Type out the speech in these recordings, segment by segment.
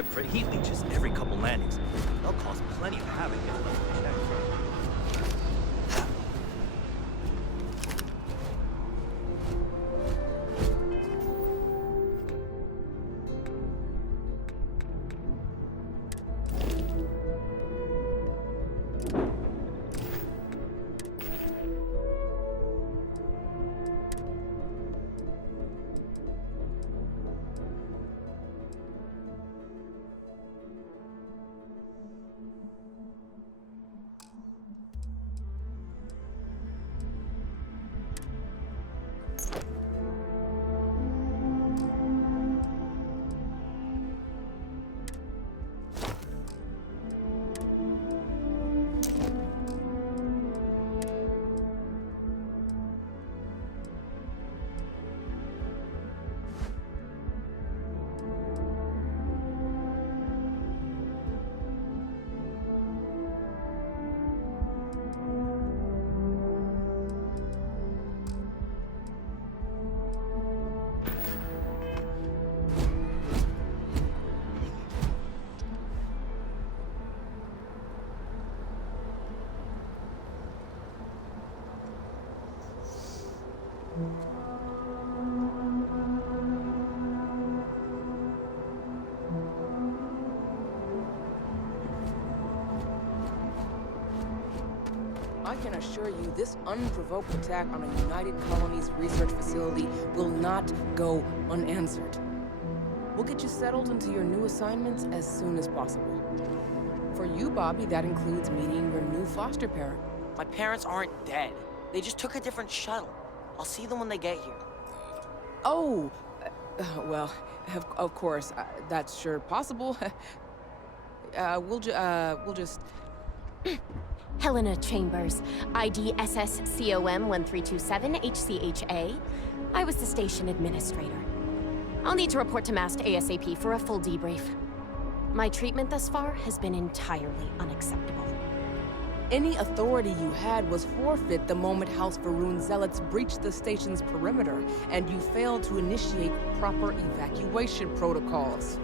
ship for heat leeches every couple landings. They'll cause plenty of havoc if left unchecked. I can assure you this unprovoked attack on a United Colonies research facility will not go unanswered. We'll get you settled into your new assignments as soon as possible. For you, Bobby, that includes meeting your new foster parent. My parents aren't dead. They just took a different shuttle. I'll see them when they get here. Oh, well, of course, that's sure possible. We'll just... Helena Chambers, ID SSCOM 1327 HCHA. I was the station administrator. I'll need to report to MAST ASAP for a full debrief. My treatment thus far has been entirely unacceptable. Any authority you had was forfeit the moment House Varun zealots breached the station's perimeter, and you failed to initiate proper evacuation protocols.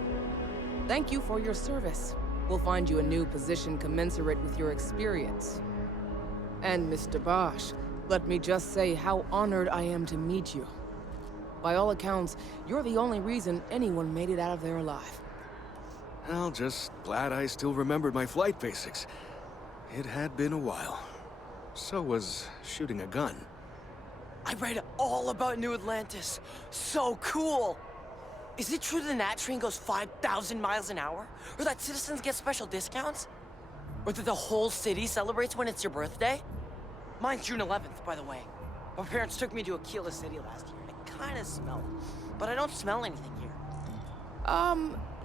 Thank you for your service. We'll find you a new position commensurate with your experience. And Mr. Bosch, let me just say how honored I am to meet you. By all accounts, you're the only reason anyone made it out of there alive. Well, just glad I still remembered my flight basics. It had been a while. So was shooting a gun. I read all about New Atlantis. So cool! Is it true the Nat train goes 5,000 miles an hour? Or that citizens get special discounts? Or that the whole city celebrates when it's your birthday? Mine's June 11th, by the way. My parents took me to Aquila City last year. I kinda smell it. But I don't smell anything here.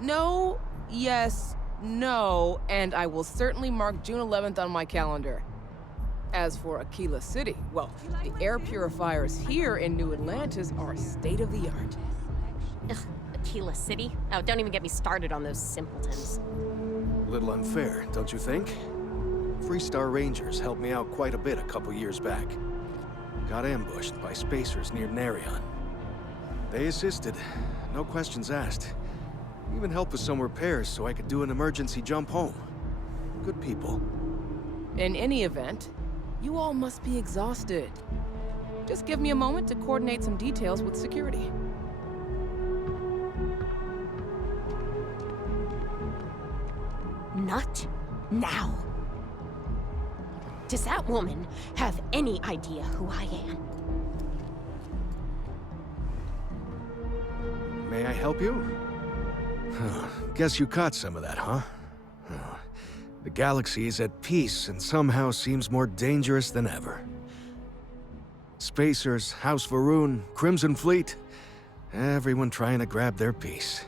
No, yes, no, and I will certainly mark June 11th on my calendar. As for Aquila City, well, the air purifiers here in New Atlantis are state-of-the-art. Ugh, Aquila City? Oh, don't even get me started on those simpletons. A little unfair, don't you think? Freestar Rangers helped me out quite a bit a couple years back. Got ambushed by spacers near Narion. They assisted, no questions asked. Even helped with some repairs so I could do an emergency jump home. Good people. In any event, you all must be exhausted. Just give me a moment to coordinate some details with security. Not now. Does that woman have any idea who I am? May I help you? Guess you caught some of that, huh? The galaxy is at peace and somehow seems more dangerous than ever. Spacers, House Varun, Crimson Fleet, everyone trying to grab their piece.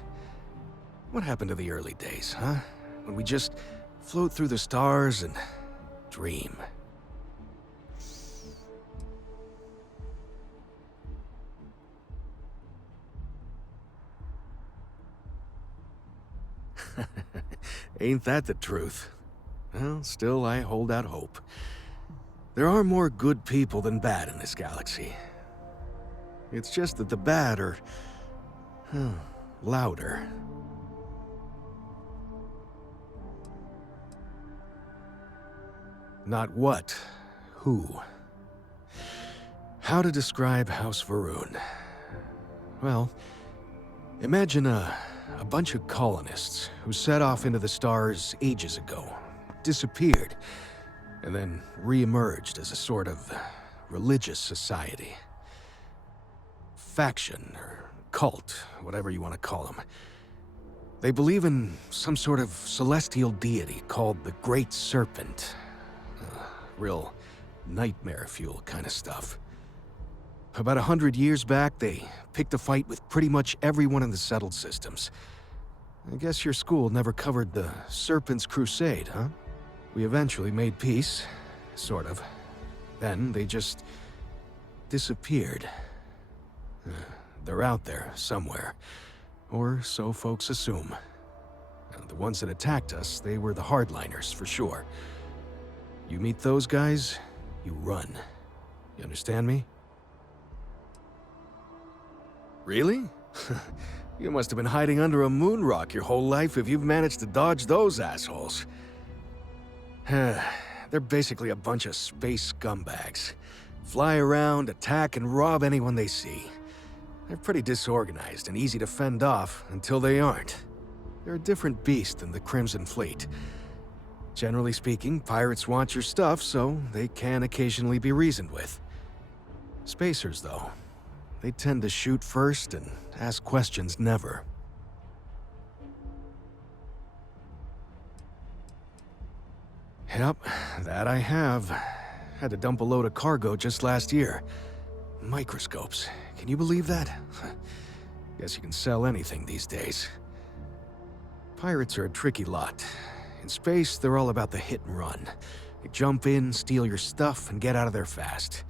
What happened to the early days, huh? When we just float through the stars and dream. Ain't that the truth? Well, still I hold out hope. There are more good people than bad in this galaxy. It's just that the bad are louder. Not what, who. How to describe House Varun? Well, imagine a bunch of colonists who set off into the stars ages ago, disappeared, and then re-emerged as a sort of religious society. Faction, or cult, whatever you want to call them. They believe in some sort of celestial deity called the Great Serpent. Real nightmare fuel kind of stuff. About 100 years back, they picked a fight with pretty much everyone in the settled systems. I guess your school never covered the Serpent's Crusade, huh? We eventually made peace, sort of. Then they just disappeared. They're out there, somewhere. Or so folks assume. The ones that attacked us, they were the hardliners, for sure. You meet those guys, you run. You understand me? Really? You must have been hiding under a moon rock your whole life if you've managed to dodge those assholes. They're basically a bunch of space scumbags. Fly around, attack, and rob anyone they see. They're pretty disorganized and easy to fend off until they aren't. They're a different beast than the Crimson Fleet. Generally speaking, pirates want your stuff, so they can occasionally be reasoned with. Spacers, though, they tend to shoot first and ask questions never. Yep, that I have. Had to dump a load of cargo just last year. Microscopes. Can you believe that? Guess you can sell anything these days. Pirates are a tricky lot. In space, they're all about the hit and run. They jump in, steal your stuff, and get out of there fast.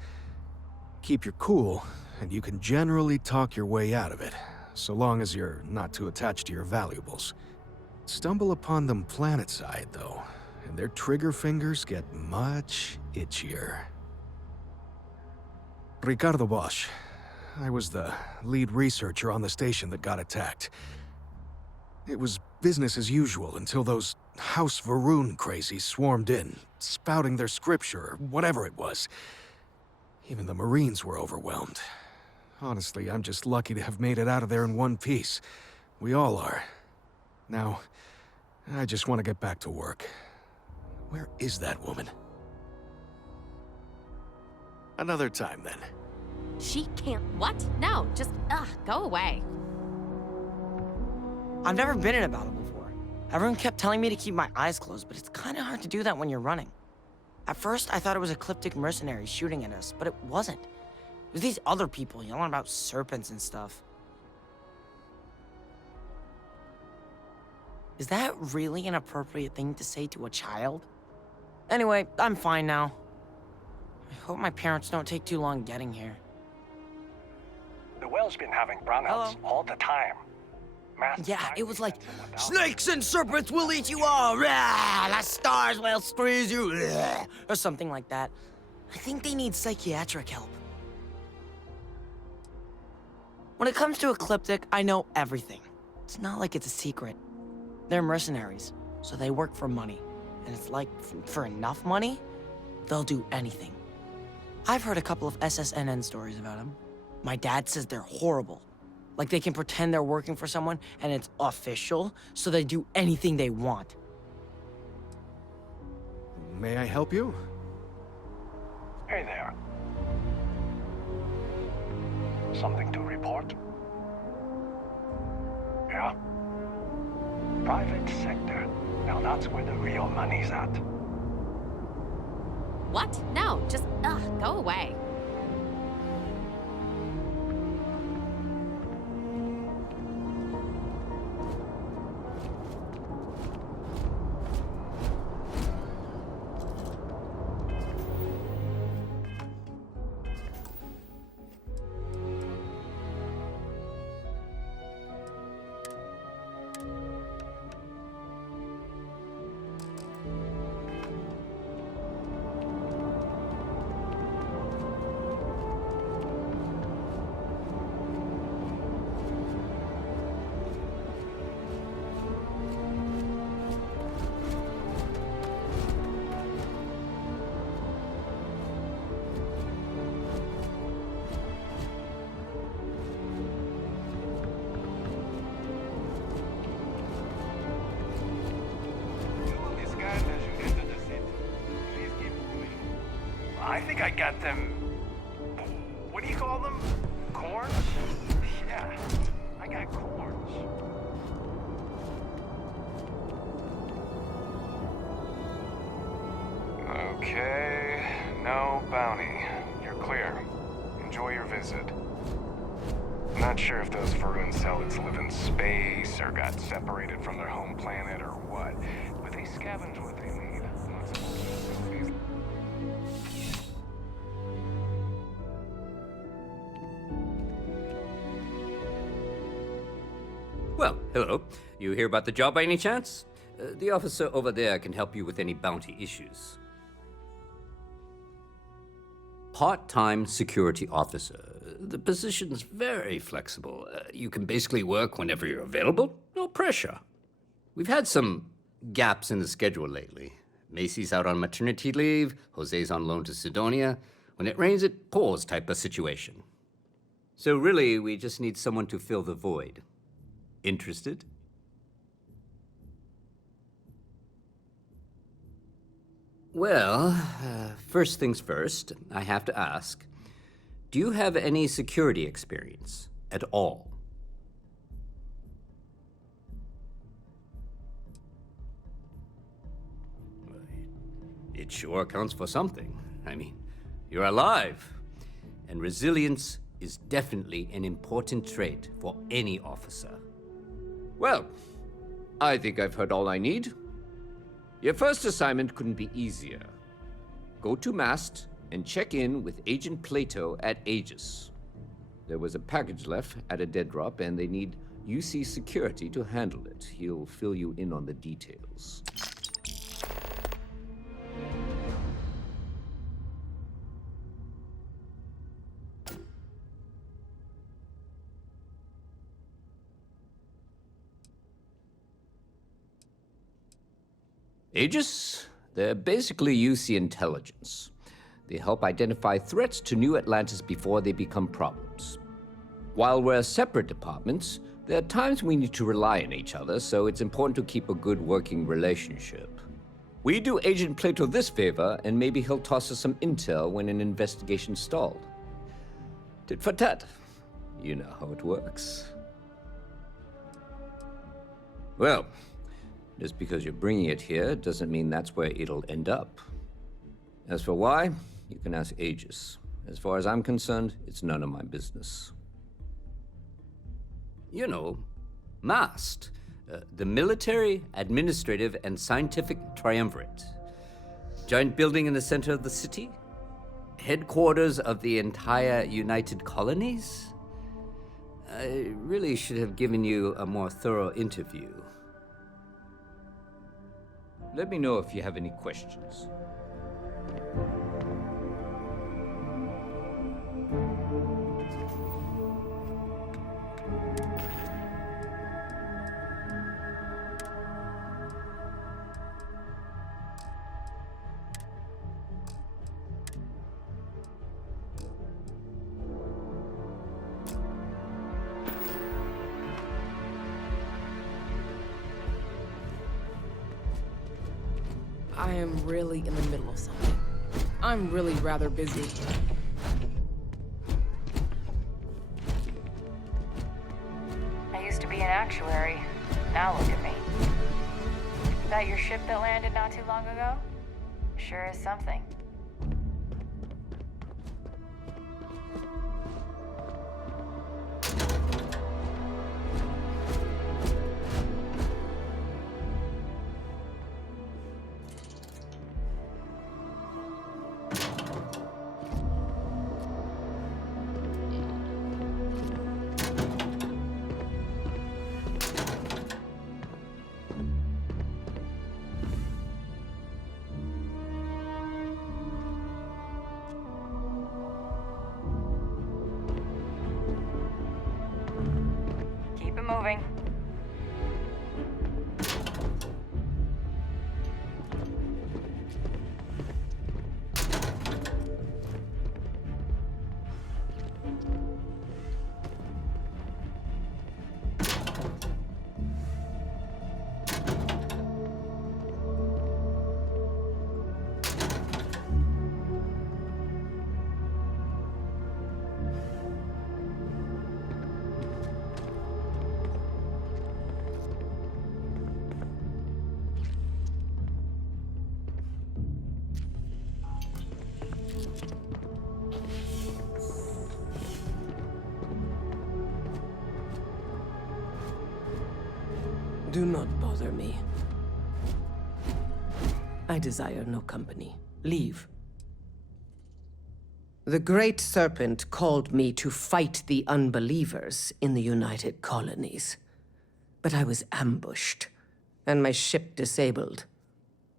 Keep your cool, and you can generally talk your way out of it, so long as you're not too attached to your valuables. Stumble upon them planetside, though, and their trigger fingers get much itchier. Ricardo Bosch. I was the lead researcher on the station that got attacked. It was business as usual until those House Varun crazies swarmed in, spouting their scripture or whatever it was. Even the Marines were overwhelmed. Honestly, I'm just lucky to have made it out of there in one piece. We all are. Now, I just want to get back to work. Where is that woman? Another time, then. She can't. What? No, just, go away. I've never been in a battle before. Everyone kept telling me to keep my eyes closed, but it's kind of hard to do that when you're running. At first, I thought it was ecliptic mercenaries shooting at us, but it wasn't. It was these other people yelling about serpents and stuff. Is that really an appropriate thing to say to a child? Anyway, I'm fine now. I hope my parents don't take too long getting here. The well's been having brownouts all the time. Yeah, it was like, snakes and serpents will eat you all, rah, the stars will squeeze you, rah, or something like that. I think they need psychiatric help. When it comes to Ecliptic, I know everything. It's not like it's a secret. They're mercenaries, so they work for money. And it's like, for enough money, they'll do anything. I've heard a couple of SSNN stories about them. My dad says they're horrible. Like they can pretend they're working for someone and it's official, so they do anything they want. May I help you? Hey there. Something to report? Yeah? Private sector. Now that's where the real money's at. What? No, just, go away. think I got them... What do you call them? Corns? Yeah, I got corns. Okay, no bounty. You're clear. Enjoy your visit. I'm not sure if those Varun zealots live in space or got separated from their home planet or what, but they scavenge what they need. Well, hello. You hear about the job by any chance? The officer over there can help you with any bounty issues. Part-time security officer. The position's very flexible. You can basically work whenever you're available. No pressure. We've had some gaps in the schedule lately. Macy's out on maternity leave. Jose's on loan to Sidonia. When it rains, it pours type of situation. So really, we just need someone to fill the void. Interested? Well, first things first, I have to ask, do you have any security experience at all? It sure counts for something. I mean, you're alive, and resilience is definitely an important trait for any officer. Well, I think I've heard all I need. Your first assignment couldn't be easier. Go to Mast and check in with Agent Plato at Aegis. There was a package left at a dead drop, and they need UC security to handle it. He'll fill you in on the details. Aegis? They're basically UC intelligence. They help identify threats to New Atlantis before they become problems. While we're separate departments, there are times we need to rely on each other, so it's important to keep a good working relationship. We do Agent Plato this favor, and maybe he'll toss us some intel when an investigation's stalled. Tit for tat. You know how it works. Well, just because you're bringing it here doesn't mean that's where it'll end up. As for why, you can ask Aegis. As far as I'm concerned, it's none of my business. You know, MAST, the Military, Administrative, and Scientific Triumvirate. Giant building in the center of the city? Headquarters of the entire United Colonies? I really should have given you a more thorough interview. Let me know if you have any questions. I am really in the middle of something. I'm really rather busy. I used to be an actuary. Now look at me. That your ship that landed not too long ago? Sure is something. Keep it moving. Do not bother me. I desire no company. Leave. The Great Serpent called me to fight the unbelievers in the United Colonies. But I was ambushed, and my ship disabled.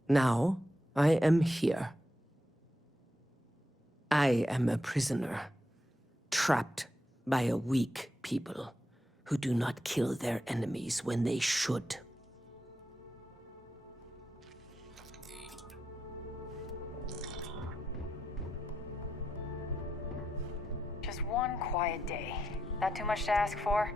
Now, I am here. I am a prisoner, trapped by a weak people who do not kill their enemies when they should. Just one quiet day. That too much to ask for?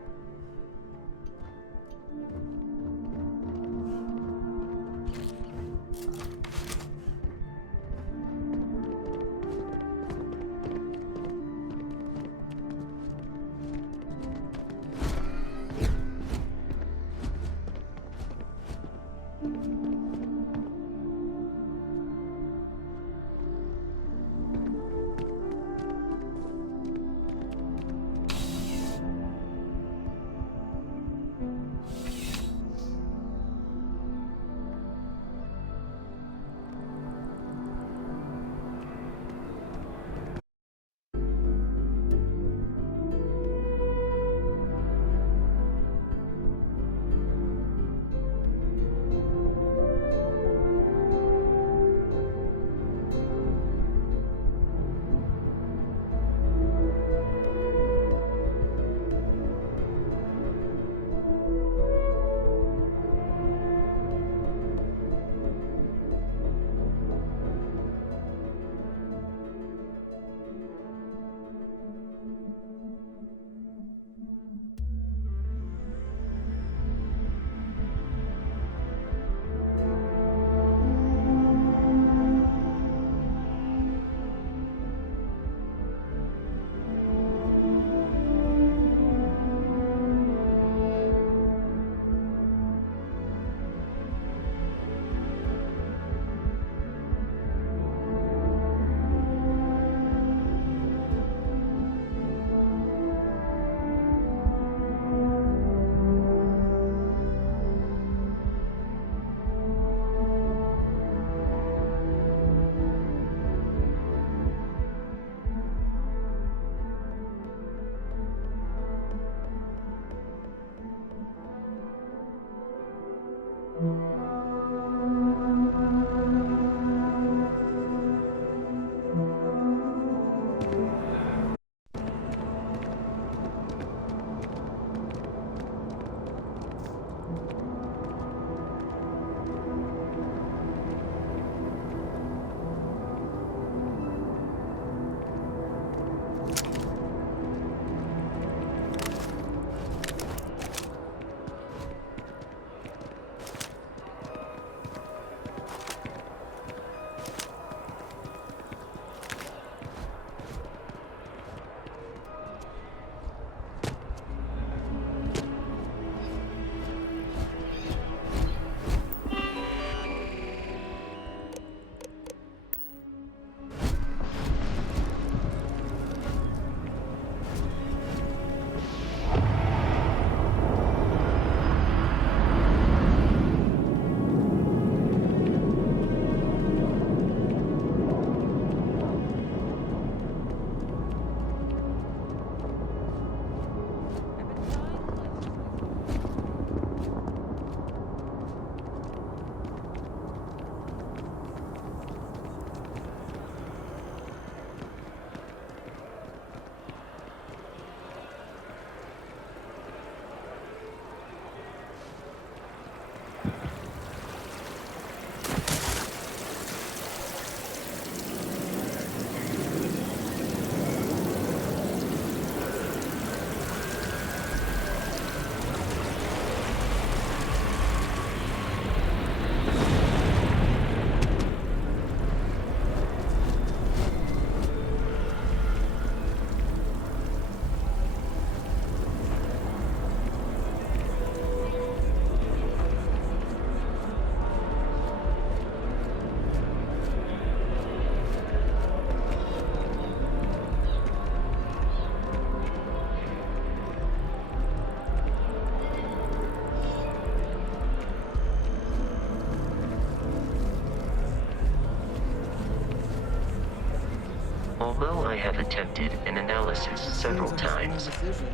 Although I have attempted an analysis several times,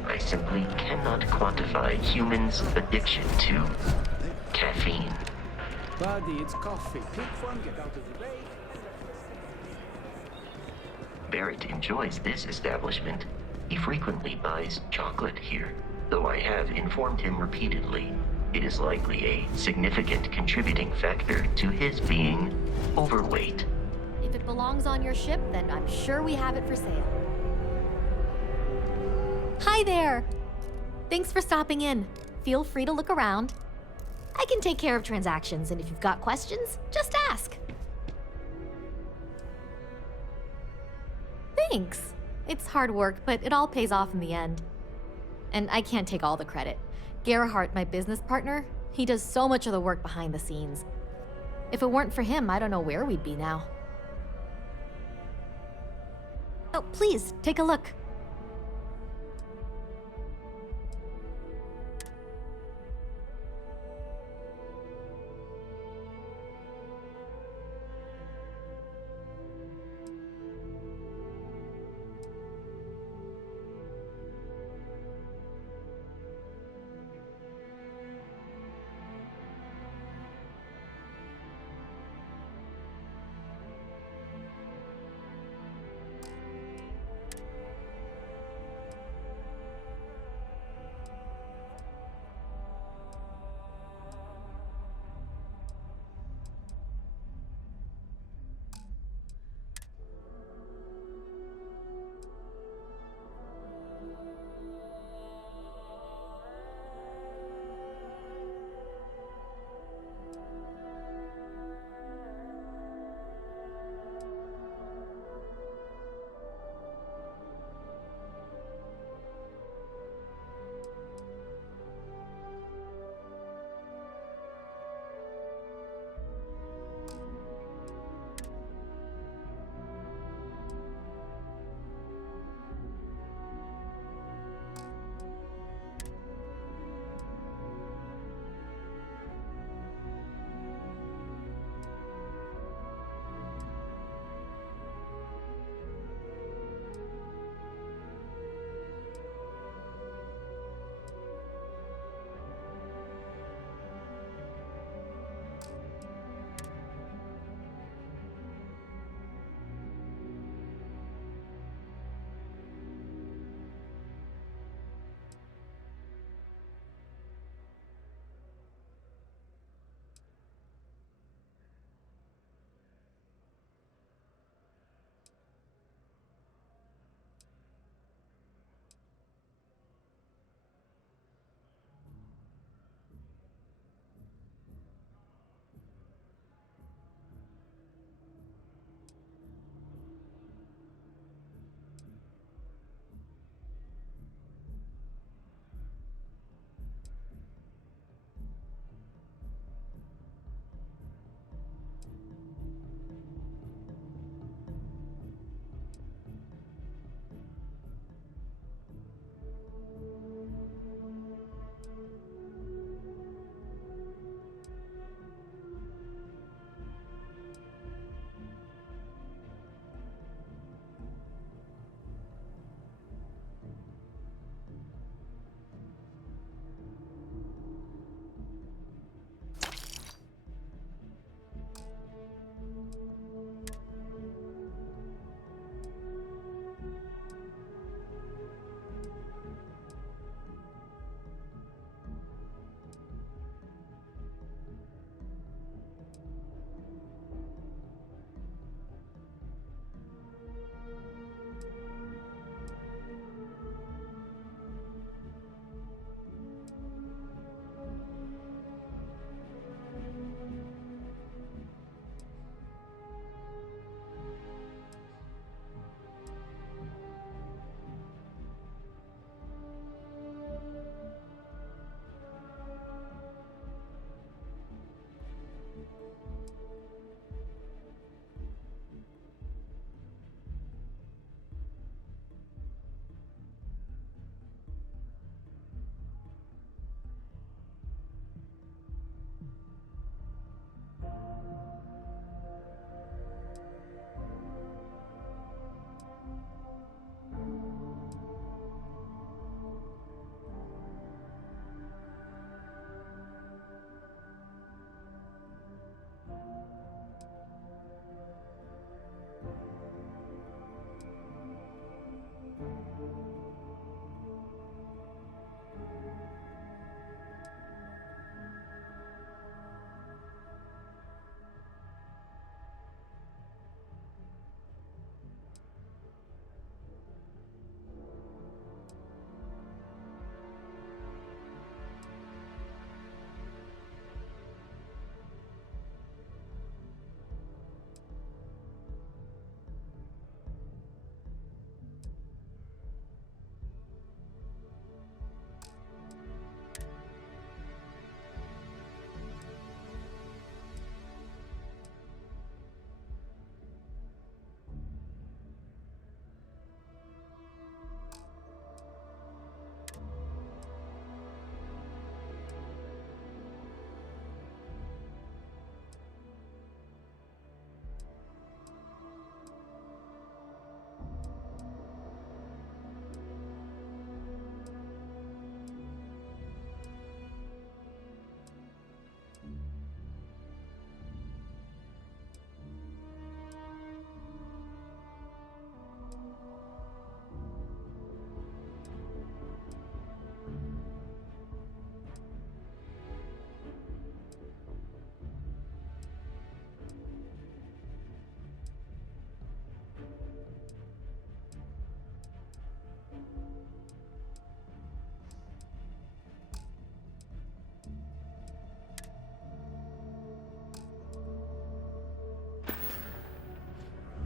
I simply cannot quantify humans' addiction to caffeine. Buddy, it's coffee. Pick one, get out of the way. Barrett enjoys this establishment. He frequently buys chocolate here, though I have informed him repeatedly it is likely a significant contributing factor to his being overweight. If it belongs on your ship, then I'm sure we have it for sale. Hi there! Thanks for stopping in. Feel free to look around. I can take care of transactions, and if you've got questions, just ask. Thanks. It's hard work, but it all pays off in the end. And I can't take all the credit. Gerhardt, my business partner, he does so much of the work behind the scenes. If it weren't for him, I don't know where we'd be now. Oh, please, take a look.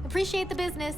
Appreciate the business.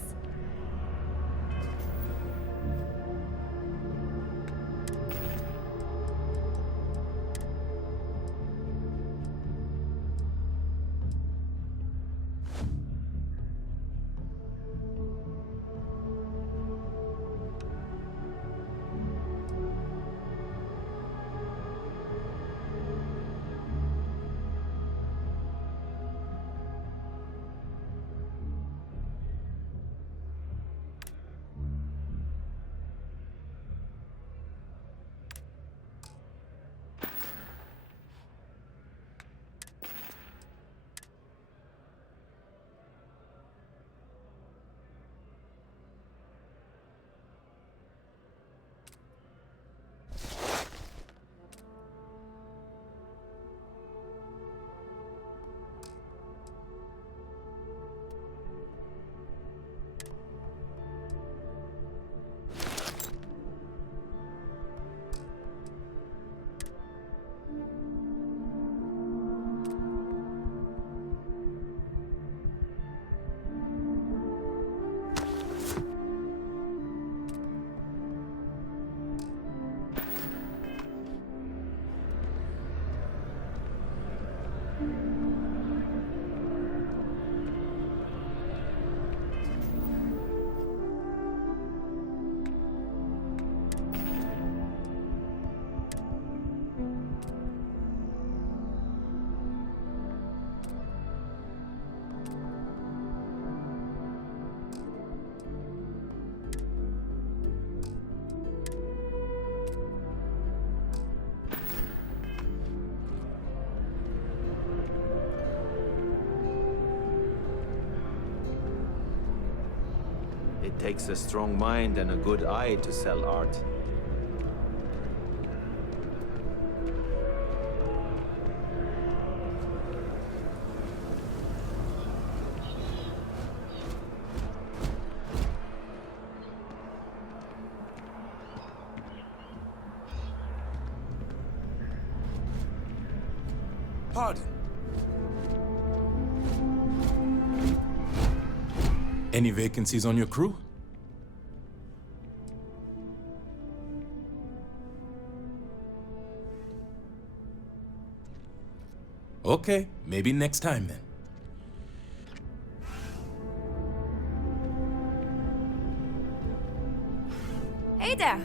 It takes a strong mind and a good eye to sell art. Pardon. Any vacancies on your crew? Okay, maybe next time then. Hey there.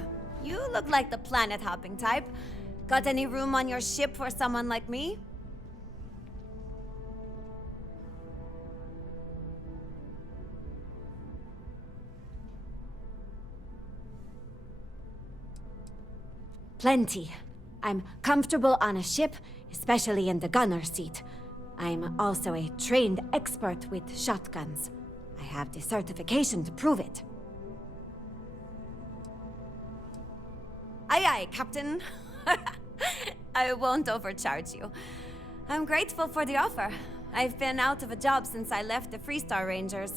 You look like the planet-hopping type. Got any room on your ship for someone like me? Plenty. I'm comfortable on a ship, especially in the gunner seat. I'm also a trained expert with shotguns. I have the certification to prove it. Aye aye, Captain. I won't overcharge you. I'm grateful for the offer. I've been out of a job since I left the Freestar Rangers.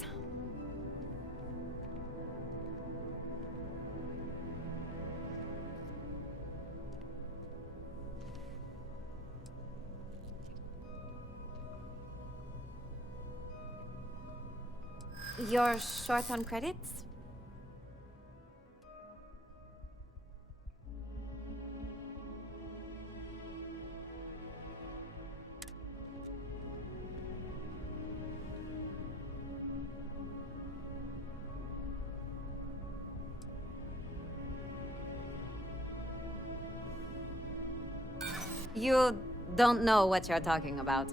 You're short on credits? You don't know what you're talking about.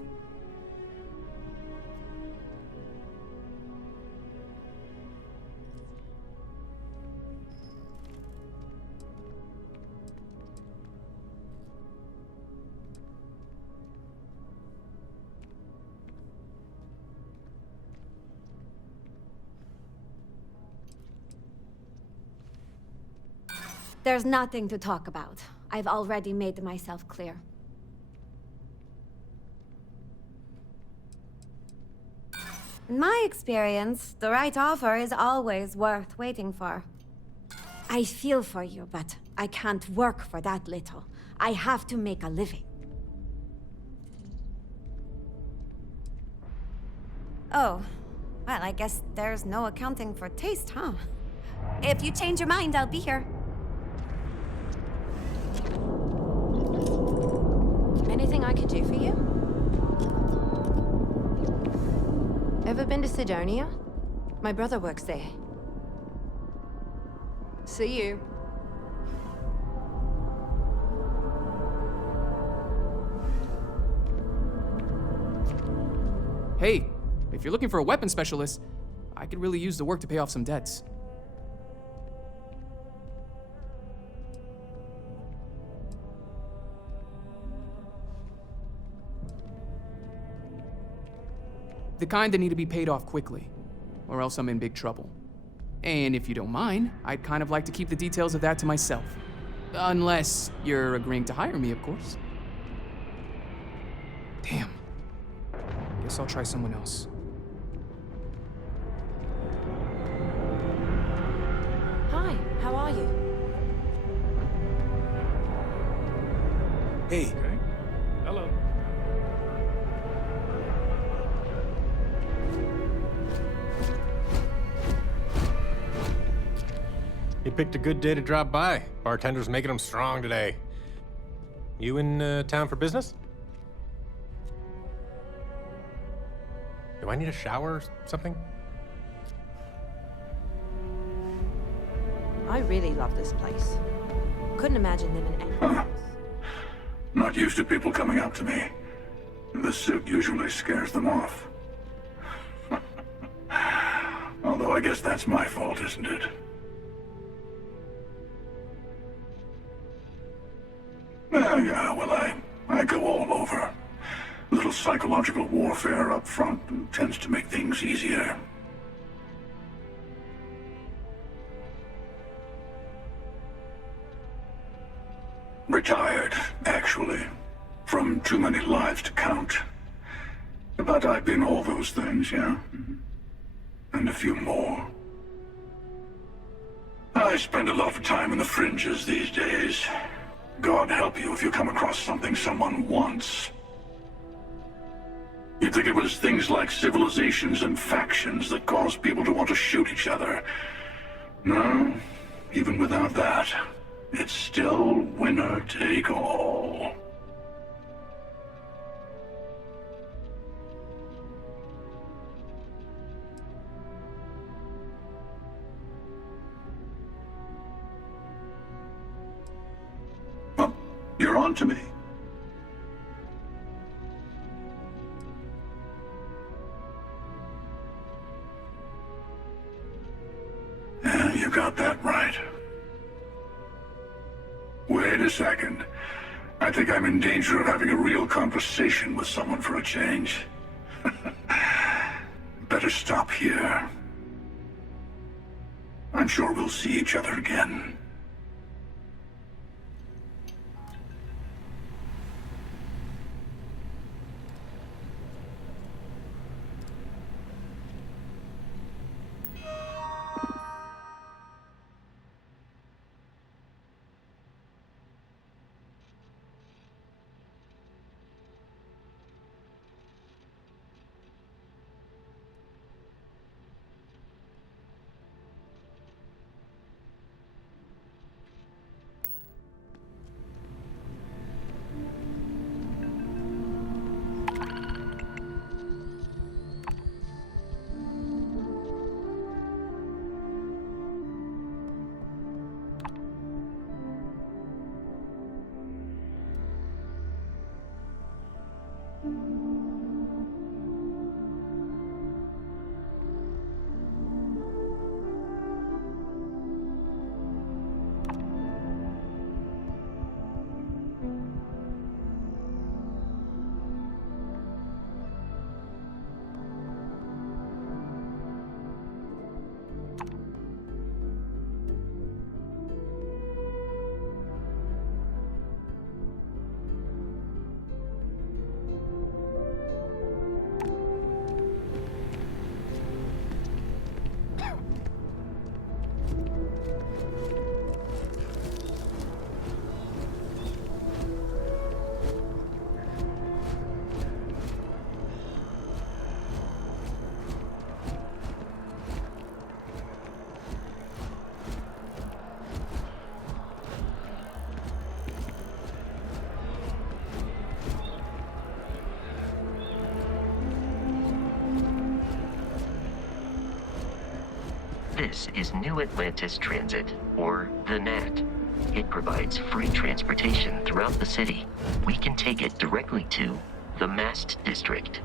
There's nothing to talk about. I've already made myself clear. In my experience, the right offer is always worth waiting for. I feel for you, but I can't work for that little. I have to make a living. Oh, Well, I guess there's no accounting for taste, huh? If you change your mind, I'll be here. Anything I can do for you? Ever been to Sidonia? My brother works there. See you. Hey, if you're looking for a weapon specialist, I could really use the work to pay off some debts. The kind that need to be paid off quickly, or else I'm in big trouble. And if you don't mind, I'd kind of like to keep the details of that to myself. Unless you're agreeing to hire me, of course. Damn. Guess I'll try someone else. Hi, how are you? Hey. Okay. Hello. You picked a good day to drop by. Bartender's making them strong today. You in town for business? Do I need a shower or something? I really love this place. Couldn't imagine living anywhere else. Not used to people coming up to me. The suit usually scares them off. Although I guess that's my fault, isn't it? Yeah, well, I go all over. A little psychological warfare up front tends to make things easier. Retired, actually. From too many lives to count. But I've been all those things, yeah? And a few more. I spend a lot of time in the fringes these days. God help you if you come across something someone wants. You'd think it was things like civilizations and factions that cause people to want to shoot each other. No, even without that, it's still winner take all. Well, you're on to me. Yeah, you got that right. Wait a second. I think I'm in danger of having a real conversation with someone for a change. Better stop here. I'm sure we'll see each other again. This is New Atlantis Transit, or the NAT. It provides free transportation throughout the city. We can take it directly to the Mast District.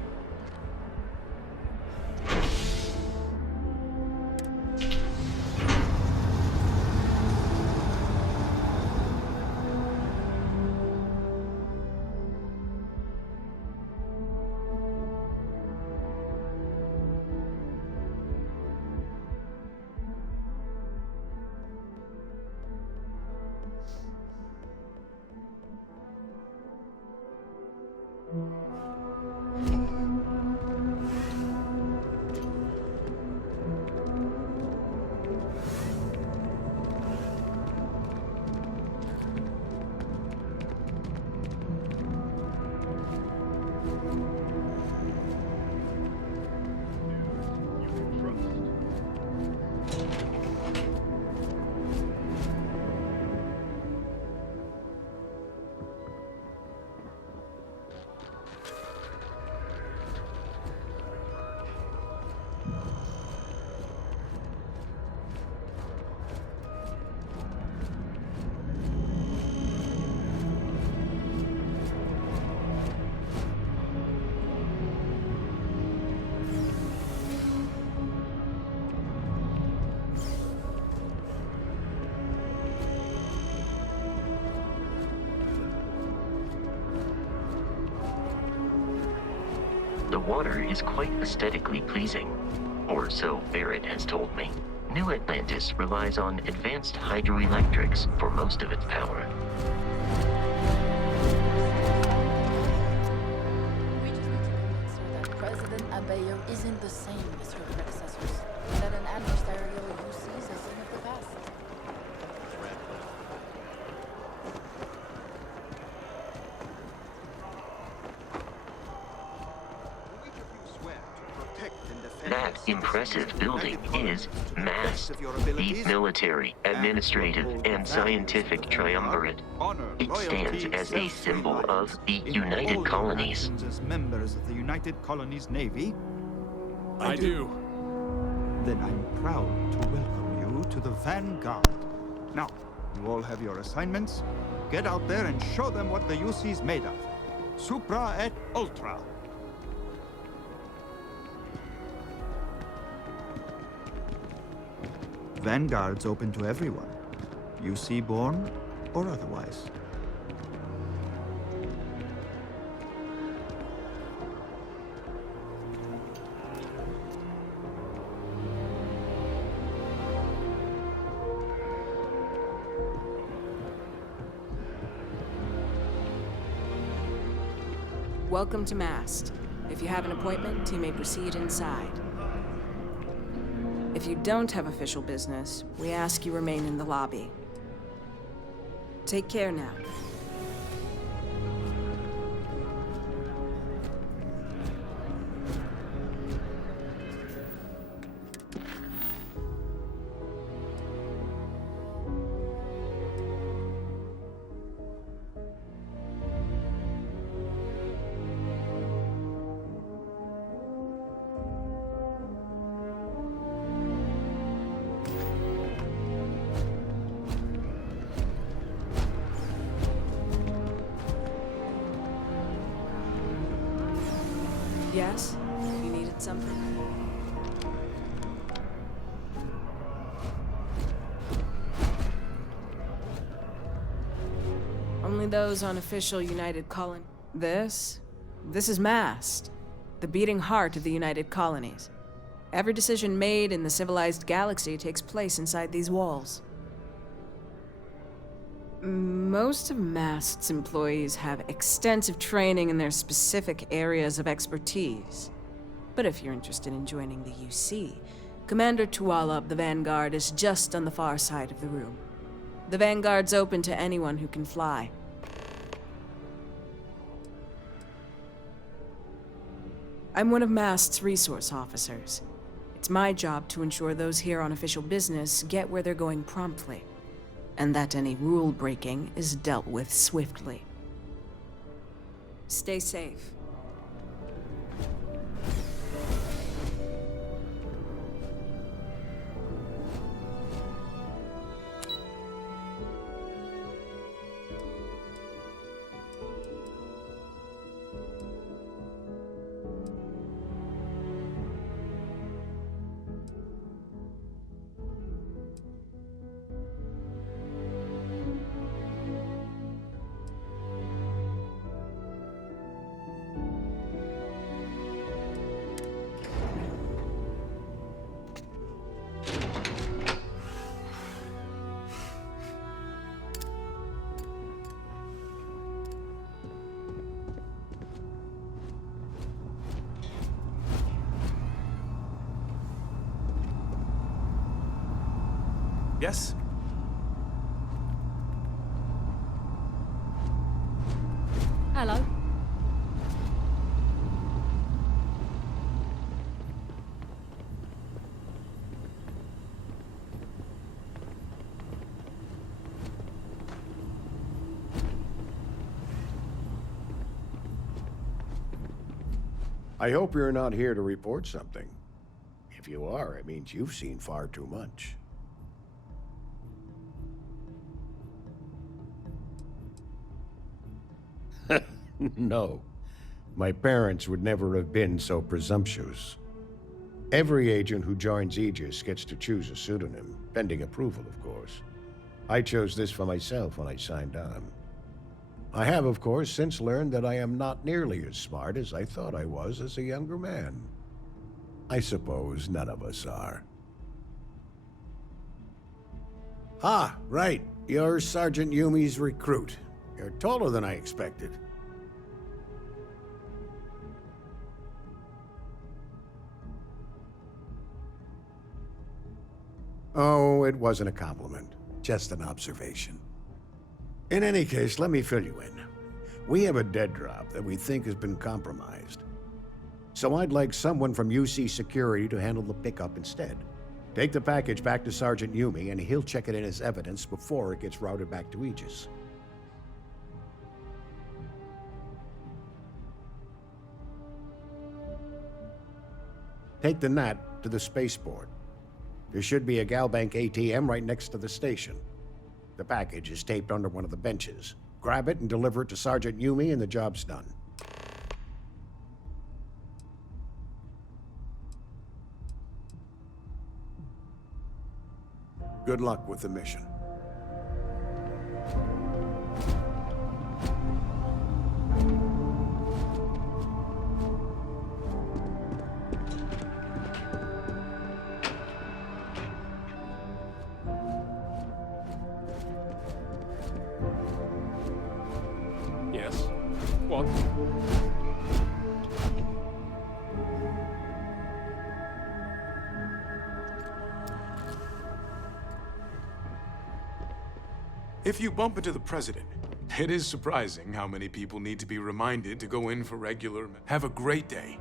The water is quite aesthetically pleasing, or so Barrett has told me. New Atlantis relies on advanced hydroelectrics for most of its power. President Abayo isn't the same as her predecessors, that an adversarial UC is a thing of the past. That impressive building is MAST, the Military, Administrative, and Scientific Triumvirate. It stands as a symbol of the United Colonies. As members of the United Colonies Navy? I do. Then I'm proud to welcome you to the Vanguard. Now, you all have your assignments. Get out there and show them what the UC's made of. Supra et Ultra. Vanguard's open to everyone, UC born or otherwise. Welcome to Mast. If you have an appointment, you may proceed inside. If you don't have official business, we ask you remain in the lobby. Take care now. Yes? You needed something? Only those on official United Colony. This is Mast, the beating heart of the United Colonies. Every decision made in the civilized galaxy takes place inside these walls. Most of Mast's employees have extensive training in their specific areas of expertise. But if you're interested in joining the UC, Commander Tuala of the Vanguard is just on the far side of the room. The Vanguard's open to anyone who can fly. I'm one of Mast's resource officers. It's my job to ensure those here on official business get where they're going promptly, and that any rule breaking is dealt with swiftly. Stay safe. Yes? Hello. I hope you're not here to report something. If you are, it means you've seen far too much. No. My parents would never have been so presumptuous. Every agent who joins Aegis gets to choose a pseudonym, pending approval, of course. I chose this for myself when I signed on. I have, of course, since learned that I am not nearly as smart as I thought I was as a younger man. I suppose none of us are. Ah, right. You're Sergeant Yumi's recruit. You're taller than I expected. Oh, it wasn't a compliment. Just an observation. In any case, let me fill you in. We have a dead drop that we think has been compromised. So I'd like someone from UC Security to handle the pickup instead. Take the package back to Sergeant Yumi, and he'll check it in as evidence before it gets routed back to Aegis. Take the Nat to the spaceport. There should be a Galbank ATM right next to the station. The package is taped under one of the benches. Grab it and deliver it to Sergeant Yumi, and the job's done. Good luck with the mission. Yes? What? If you bump into the President, it is surprising how many people need to be reminded to go in for regular... Have a great day.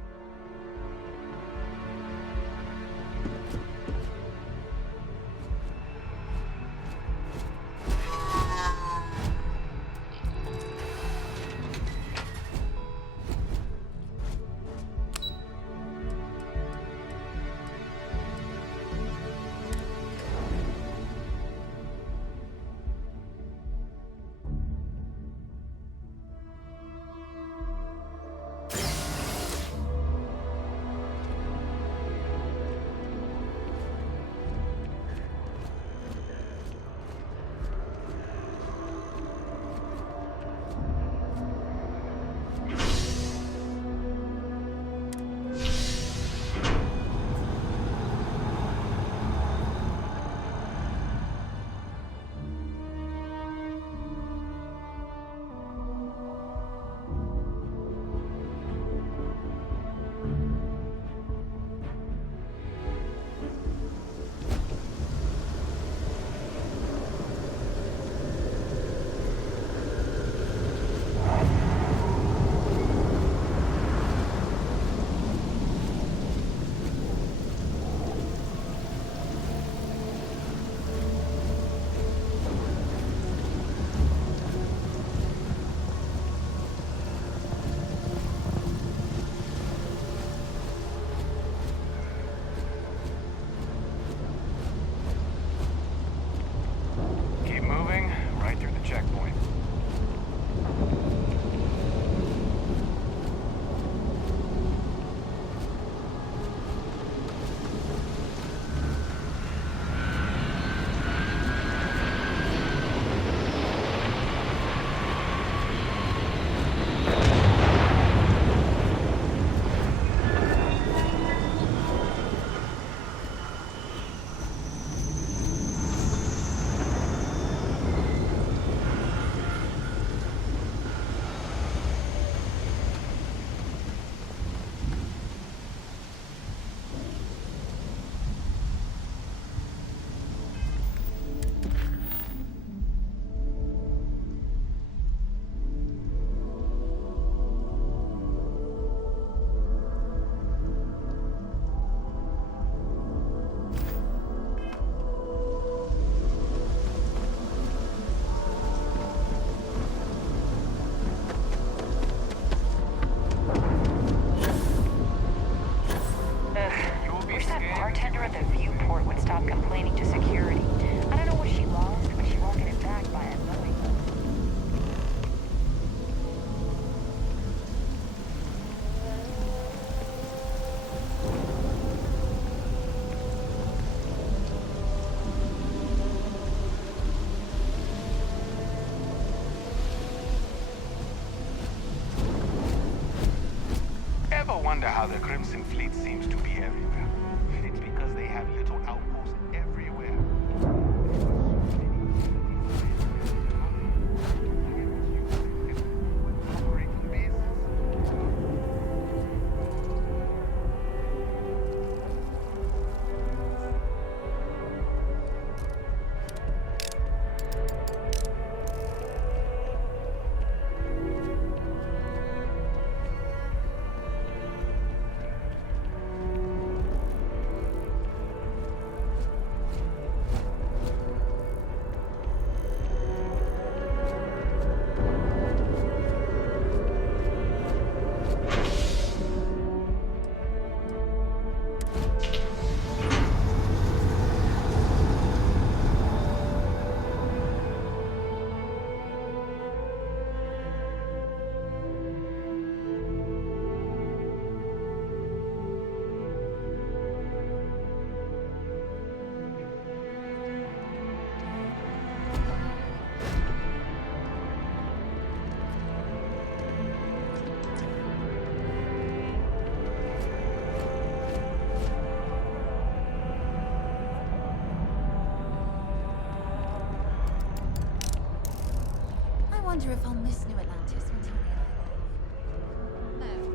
bartender at the viewport would stop complaining to security. I don't know what she lost, but she won't get it back by annoying them. Ever wonder how the Crimson Fleet seems to be everywhere? It's because they have little outposts everywhere. I wonder if I'll miss New Atlantis when Tony and I leave.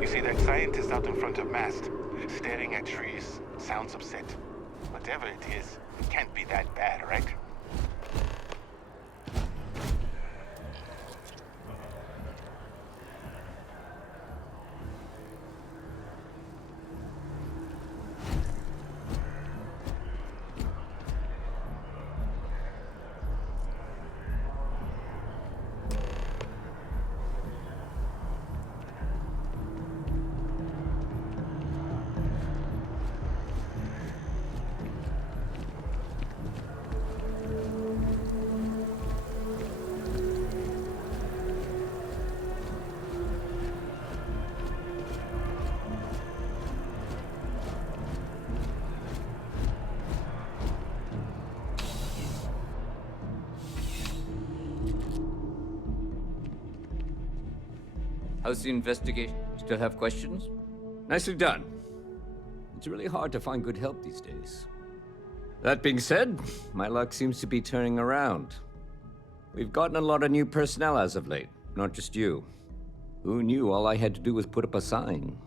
You see that scientist out in front of mast, staring at trees, sounds upset. Whatever it is, it can't be that bad, right? How's the investigation? Still have questions? Nicely done. It's really hard to find good help these days. That being said, my luck seems to be turning around. We've gotten a lot of new personnel as of late, not just you. Who knew all I had to do was put up a sign?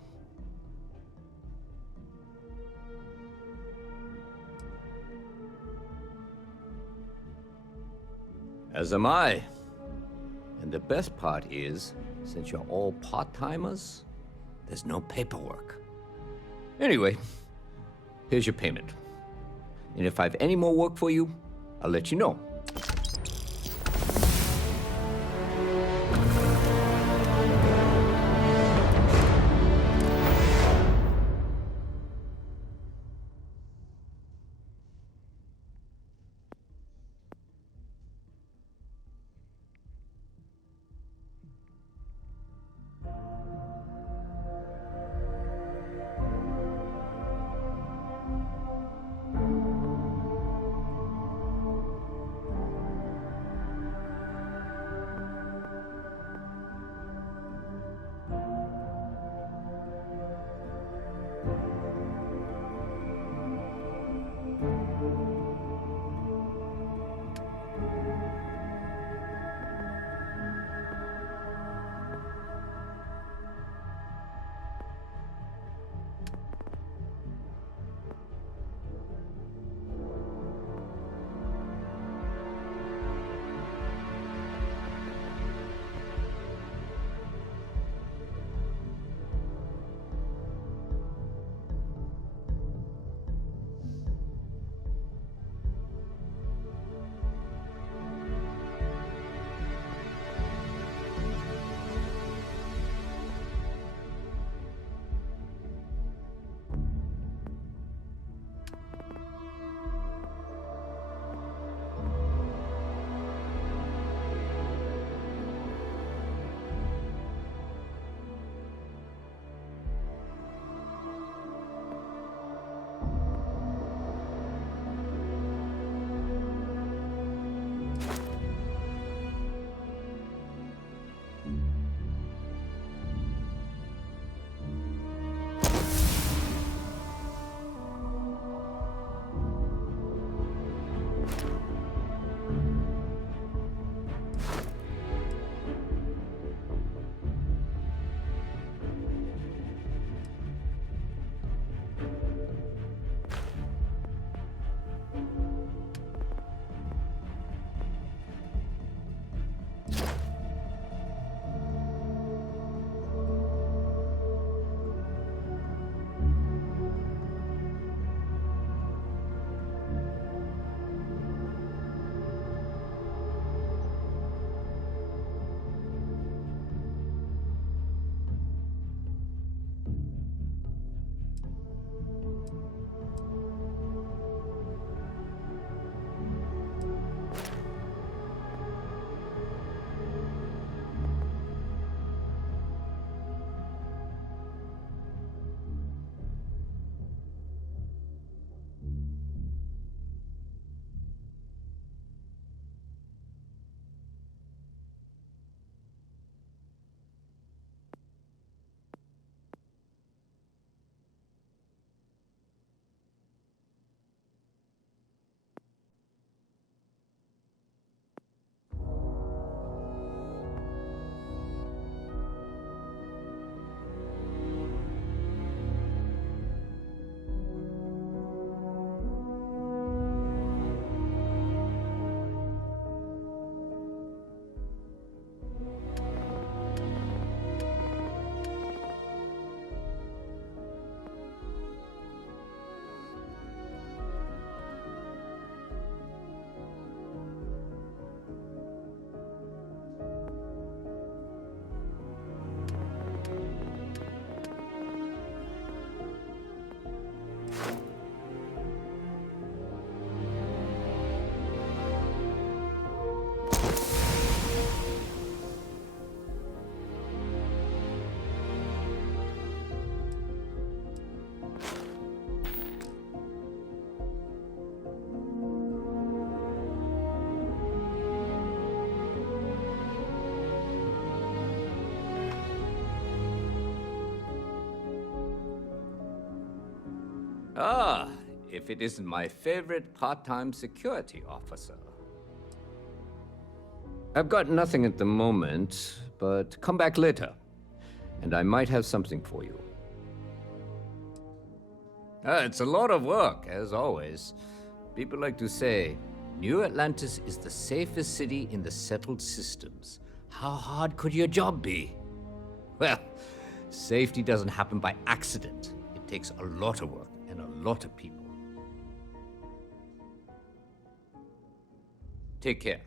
As am I. And the best part is, since you're all part-timers, there's no paperwork. Anyway, here's your payment. And if I have any more work for you, I'll let you know. if it isn't my favorite part-time security officer. I've got nothing at the moment, but come back later, and I might have something for you. It's a lot of work, as always. People like to say, New Atlantis is the safest city in the settled systems. How hard could your job be? Well, safety doesn't happen by accident. It takes a lot of work and a lot of people. Take care.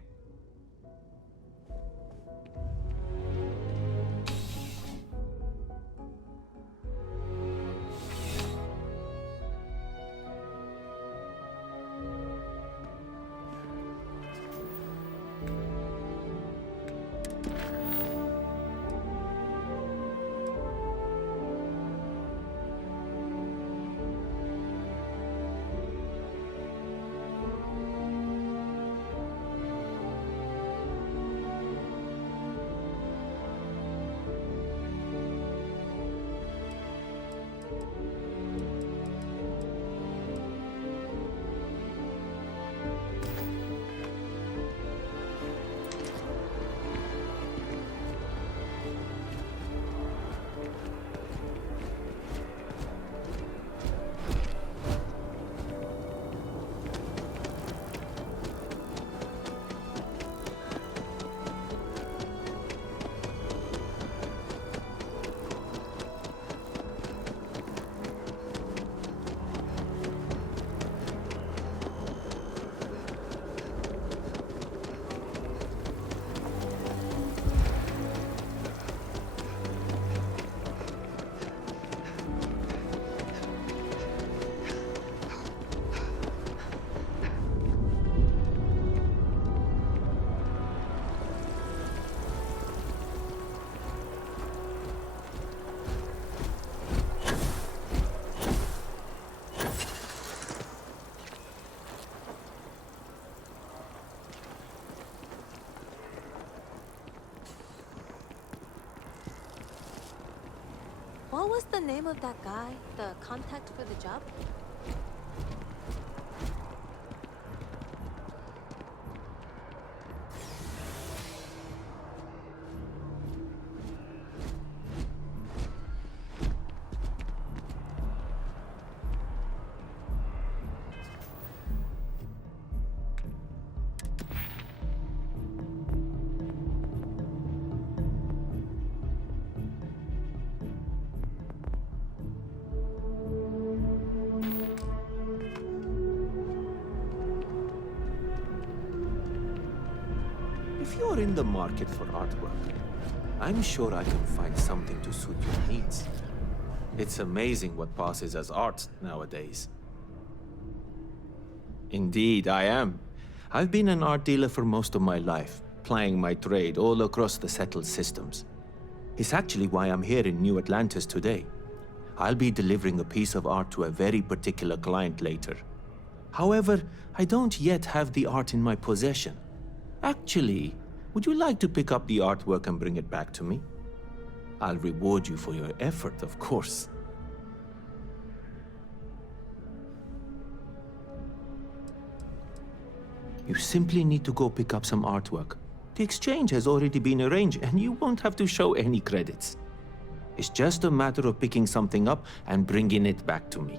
What was the name of that guy? The contact for the job? If you're in the market for artwork, I'm sure I can find something to suit your needs. It's amazing what passes as art nowadays. Indeed, I am. I've been an art dealer for most of my life, plying my trade all across the settled systems. It's actually why I'm here in New Atlantis today. I'll be delivering a piece of art to a very particular client later. However, I don't yet have the art in my possession. Actually, would you like to pick up the artwork and bring it back to me? I'll reward you for your effort, of course. You simply need to go pick up some artwork. The exchange has already been arranged, and you won't have to show any credits. It's just a matter of picking something up and bringing it back to me.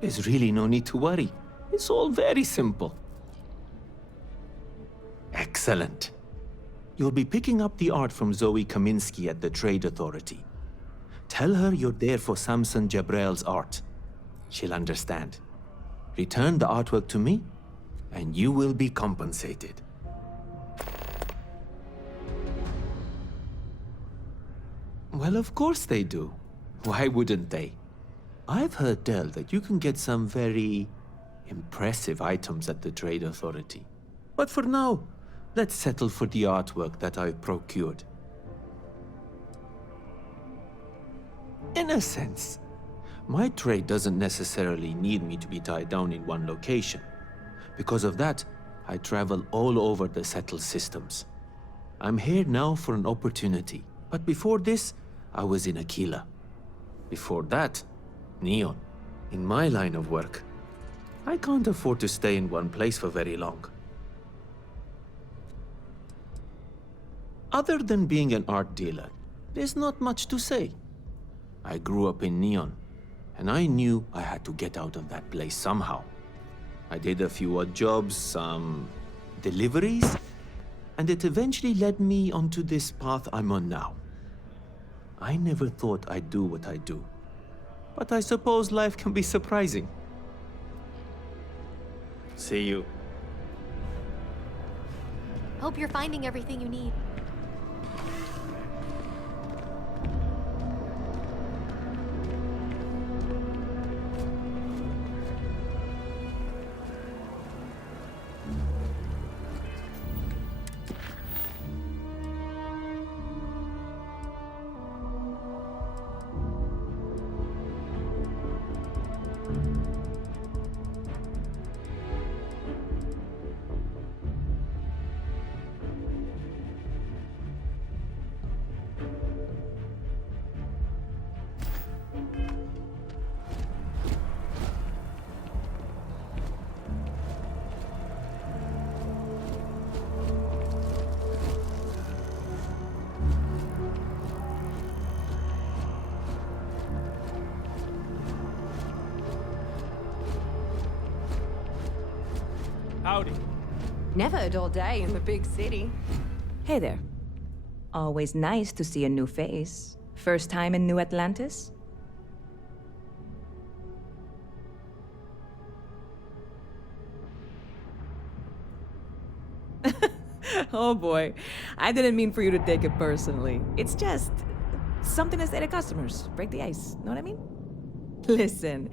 There's really no need to worry. It's all very simple. Excellent. You'll be picking up the art from Zoe Kaminsky at the Trade Authority. Tell her you're there for Samson Jabrel's art. She'll understand. Return the artwork to me, and you will be compensated. Well, of course they do. Why wouldn't they? I've heard tell that you can get some very impressive items at the Trade Authority. But for now, let's settle for the artwork that I've procured. In a sense, my trade doesn't necessarily need me to be tied down in one location. Because of that, I travel all over the settled systems. I'm here now for an opportunity, but before this, I was in Aquila. Before that, Neon. In my line of work, I can't afford to stay in one place for very long. Other than being an art dealer, there's not much to say. I grew up in Neon, and I knew I had to get out of that place somehow. I did a few odd jobs, some deliveries, and it eventually led me onto this path I'm on now. I never thought I'd do what I do, but I suppose life can be surprising. See you. Hope you're finding everything you need. Howdy. Never a dull day in the big city. Hey there. Always nice to see a new face. First time in New Atlantis? Oh boy. I didn't mean for you to take it personally. It's just something to say to customers. Break the ice. Know what I mean? Listen,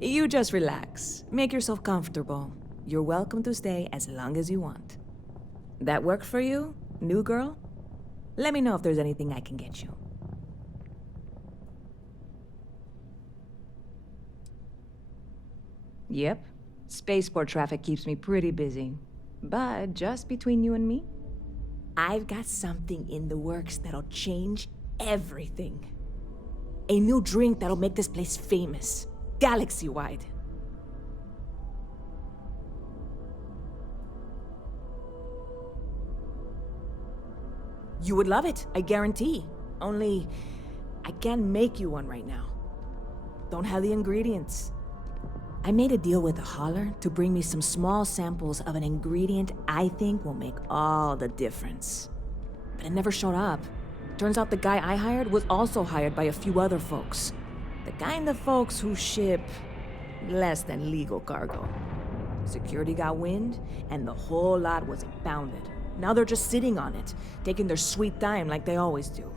you just relax. Make yourself comfortable. You're welcome to stay as long as you want. That work for you, new girl? Let me know if there's anything I can get you. Yep. Spaceport traffic keeps me pretty busy. But just between you and me, I've got something in the works that'll change everything. A new drink that'll make this place famous, galaxy-wide. You would love it, I guarantee. Only, I can't make you one right now. Don't have the ingredients. I made a deal with a hauler to bring me some small samples of an ingredient I think will make all the difference. But it never showed up. Turns out the guy I hired was also hired by a few other folks. The kind of folks who ship less than legal cargo. Security got wind, and the whole lot was impounded. Now they're just sitting on it, taking their sweet time like they always do.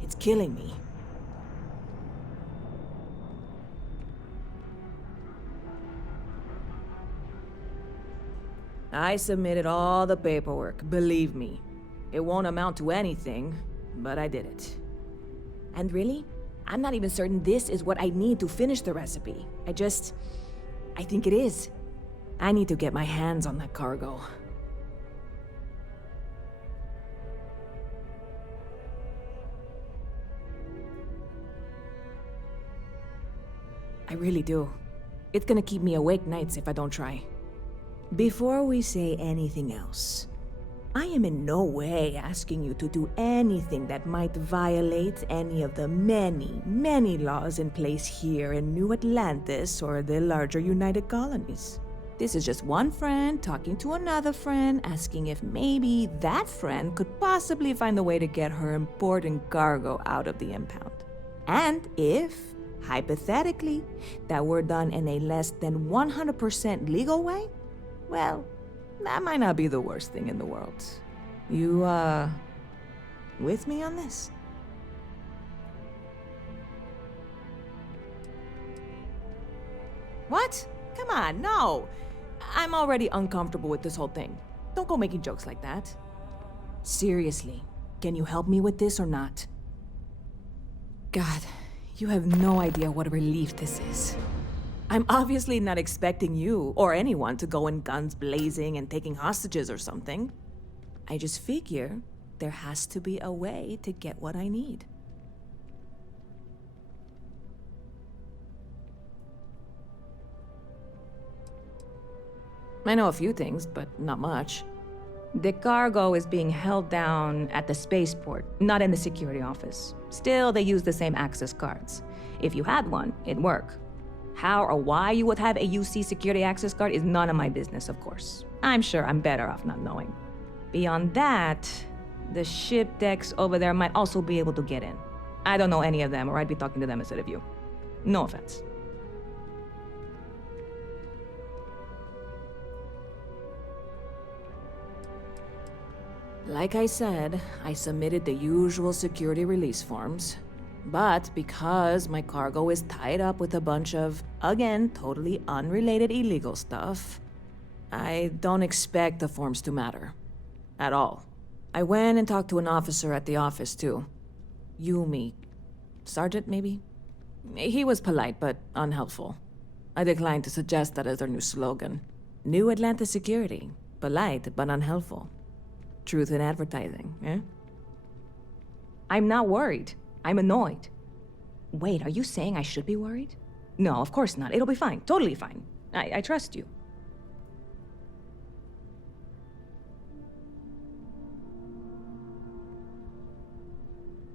It's killing me. I submitted all the paperwork, believe me. It won't amount to anything, but I did it. And really, I'm not even certain this is what I need to finish the recipe. I think it is. I need to get my hands on that cargo. I really do. It's gonna keep me awake nights if I don't try. Before we say anything else, I am in no way asking you to do anything that might violate any of the many, many laws in place here in New Atlantis or the larger United Colonies. This is just one friend talking to another friend, asking if maybe that friend could possibly find a way to get her important cargo out of the impound. And if, hypothetically, that were done in a less than 100% legal way, well, that might not be the worst thing in the world. You, with me on this? What? Come on, no. I'm already uncomfortable with this whole thing. Don't go making jokes like that. Seriously, can you help me with this or not? God, you have no idea what a relief this is. I'm obviously not expecting you or anyone to go in guns blazing and taking hostages or something. I just figure there has to be a way to get what I need. I know a few things, but not much. The cargo is being held down at the spaceport, not in the security office. Still, they use the same access cards. If you had one, it'd work. How or why you would have a UC security access card is none of my business, of course. I'm sure I'm better off not knowing. Beyond that, the ship decks over there might also be able to get in. I don't know any of them, or I'd be talking to them instead of you. No offense. Like I said, I submitted the usual security release forms. But because my cargo is tied up with a bunch of, again, totally unrelated illegal stuff, I don't expect the forms to matter. At all. I went and talked to an officer at the office, too. Yumi. Sergeant, maybe? He was polite, but unhelpful. I declined to suggest that as their new slogan. New Atlanta Security. Polite, but unhelpful. Truth in advertising, eh? I'm not worried. I'm annoyed. Wait, are you saying I should be worried? No, of course not. It'll be fine. Totally fine. I trust you.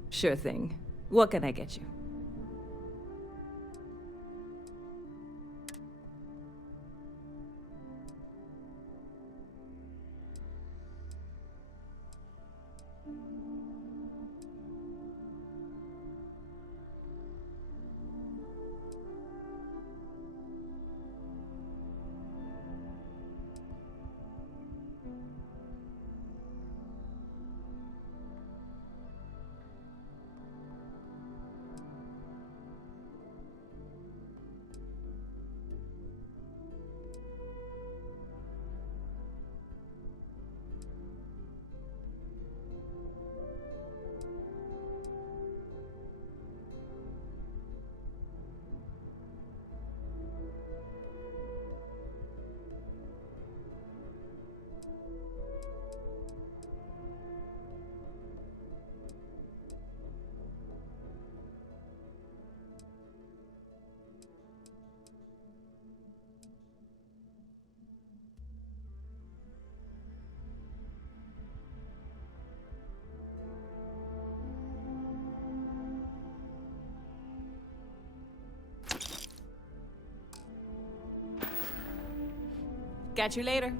Sure thing. What can I get you? Catch you later.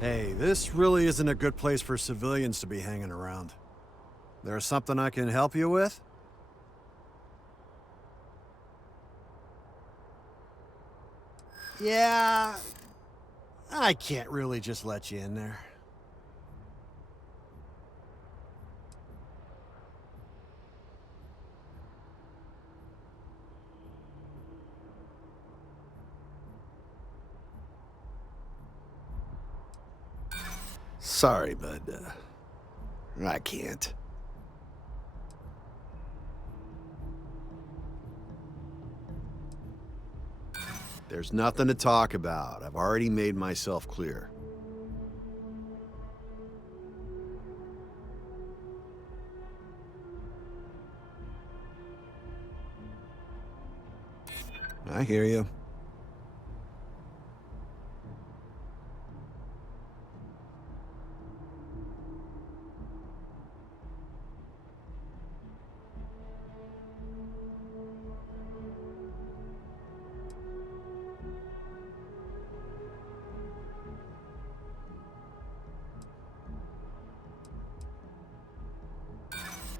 Hey, this really isn't a good place for civilians to be hanging around. There's something I can help you with? Yeah, I can't really just let you in there. Sorry, but I can't. There's nothing to talk about. I've already made myself clear. I hear you.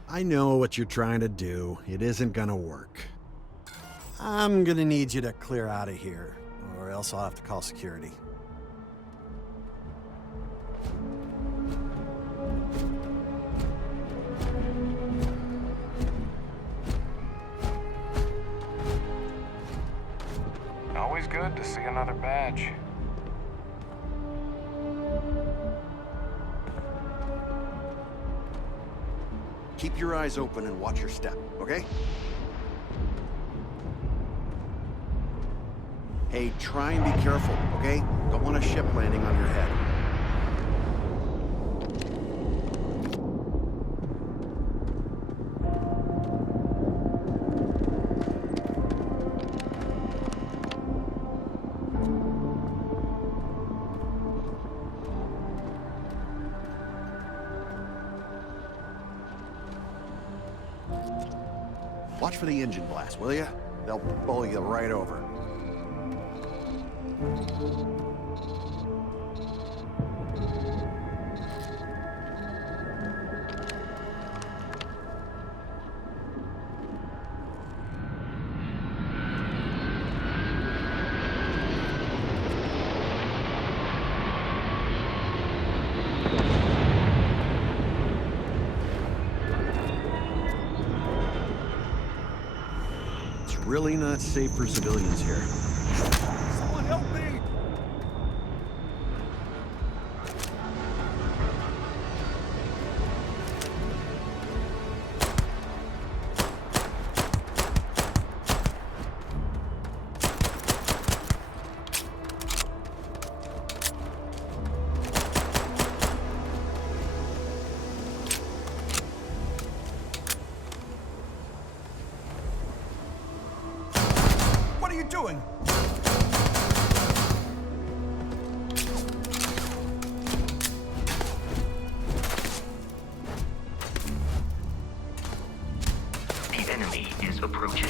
I know what you're trying to do. It isn't gonna work. I'm gonna need you to clear out of here, or else I'll have to call security. Always good to see another badge. Keep your eyes open and watch your step, okay? Hey, try and be careful, okay? Don't want a ship landing on your head. Watch for the engine blast, will ya? They'll bowl you right over. Really not safe for civilians here. Someone help me! What are you doing? The enemy is approaching.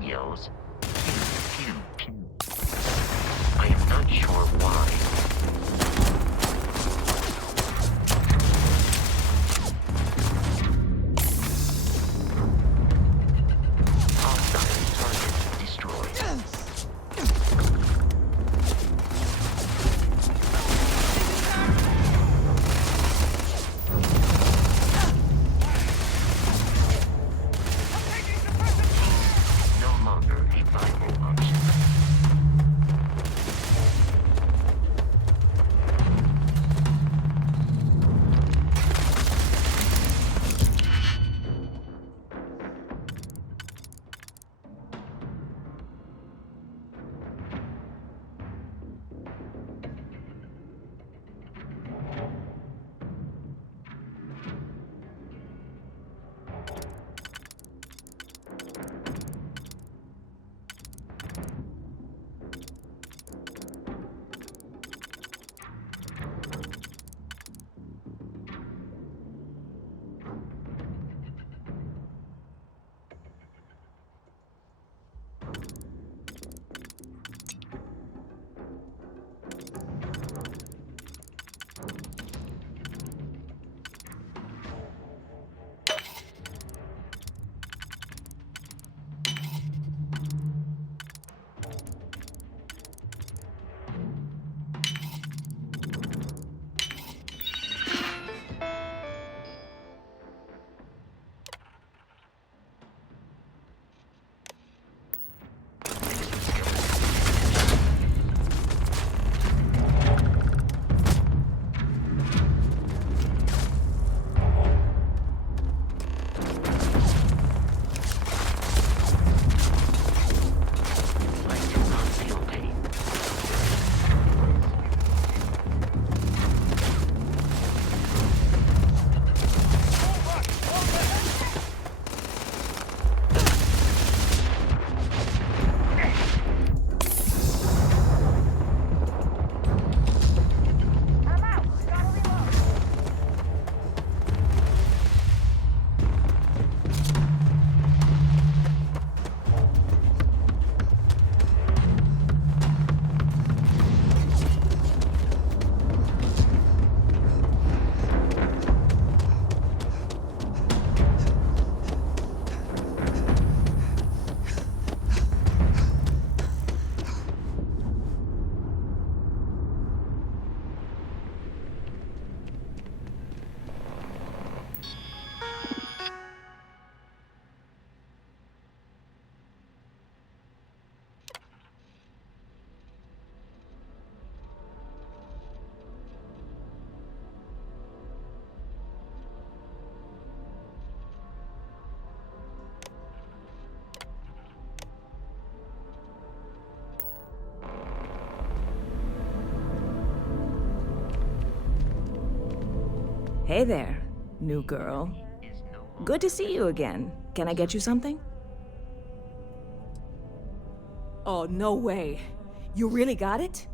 Yells, pew, pew, pew. I am not sure why. Hostile target destroyed. No longer a Hey there, new girl. Good to see you again. Can I get you something? Oh, no way. You really got it?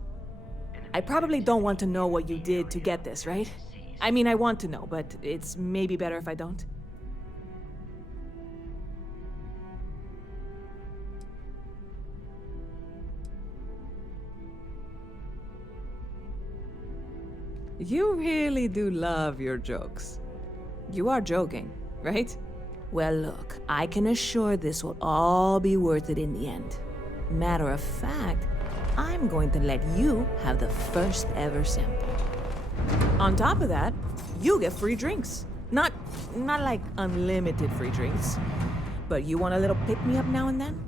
I probably don't want to know what you did to get this, right? I mean, I want to know, but it's maybe better if I don't. You really do love your jokes. You are joking, right? Well, look, I can assure this will all be worth it in the end. Matter of fact, I'm going to let you have the first ever sample. On top of that, you get free drinks. Not like unlimited free drinks, but you want a little pick-me-up now and then?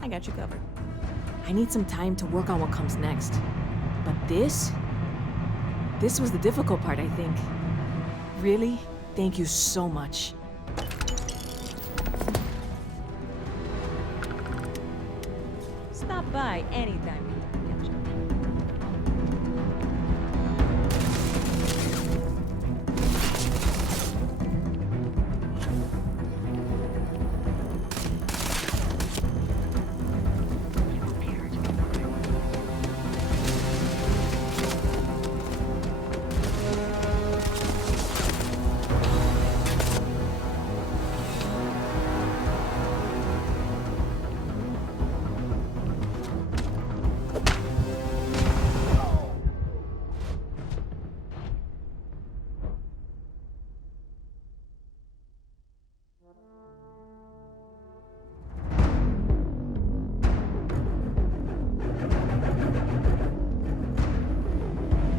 I got you covered. I need some time to work on what comes next. But this was the difficult part, I think. Really, thank you so much. Stop by anytime you want to catch up.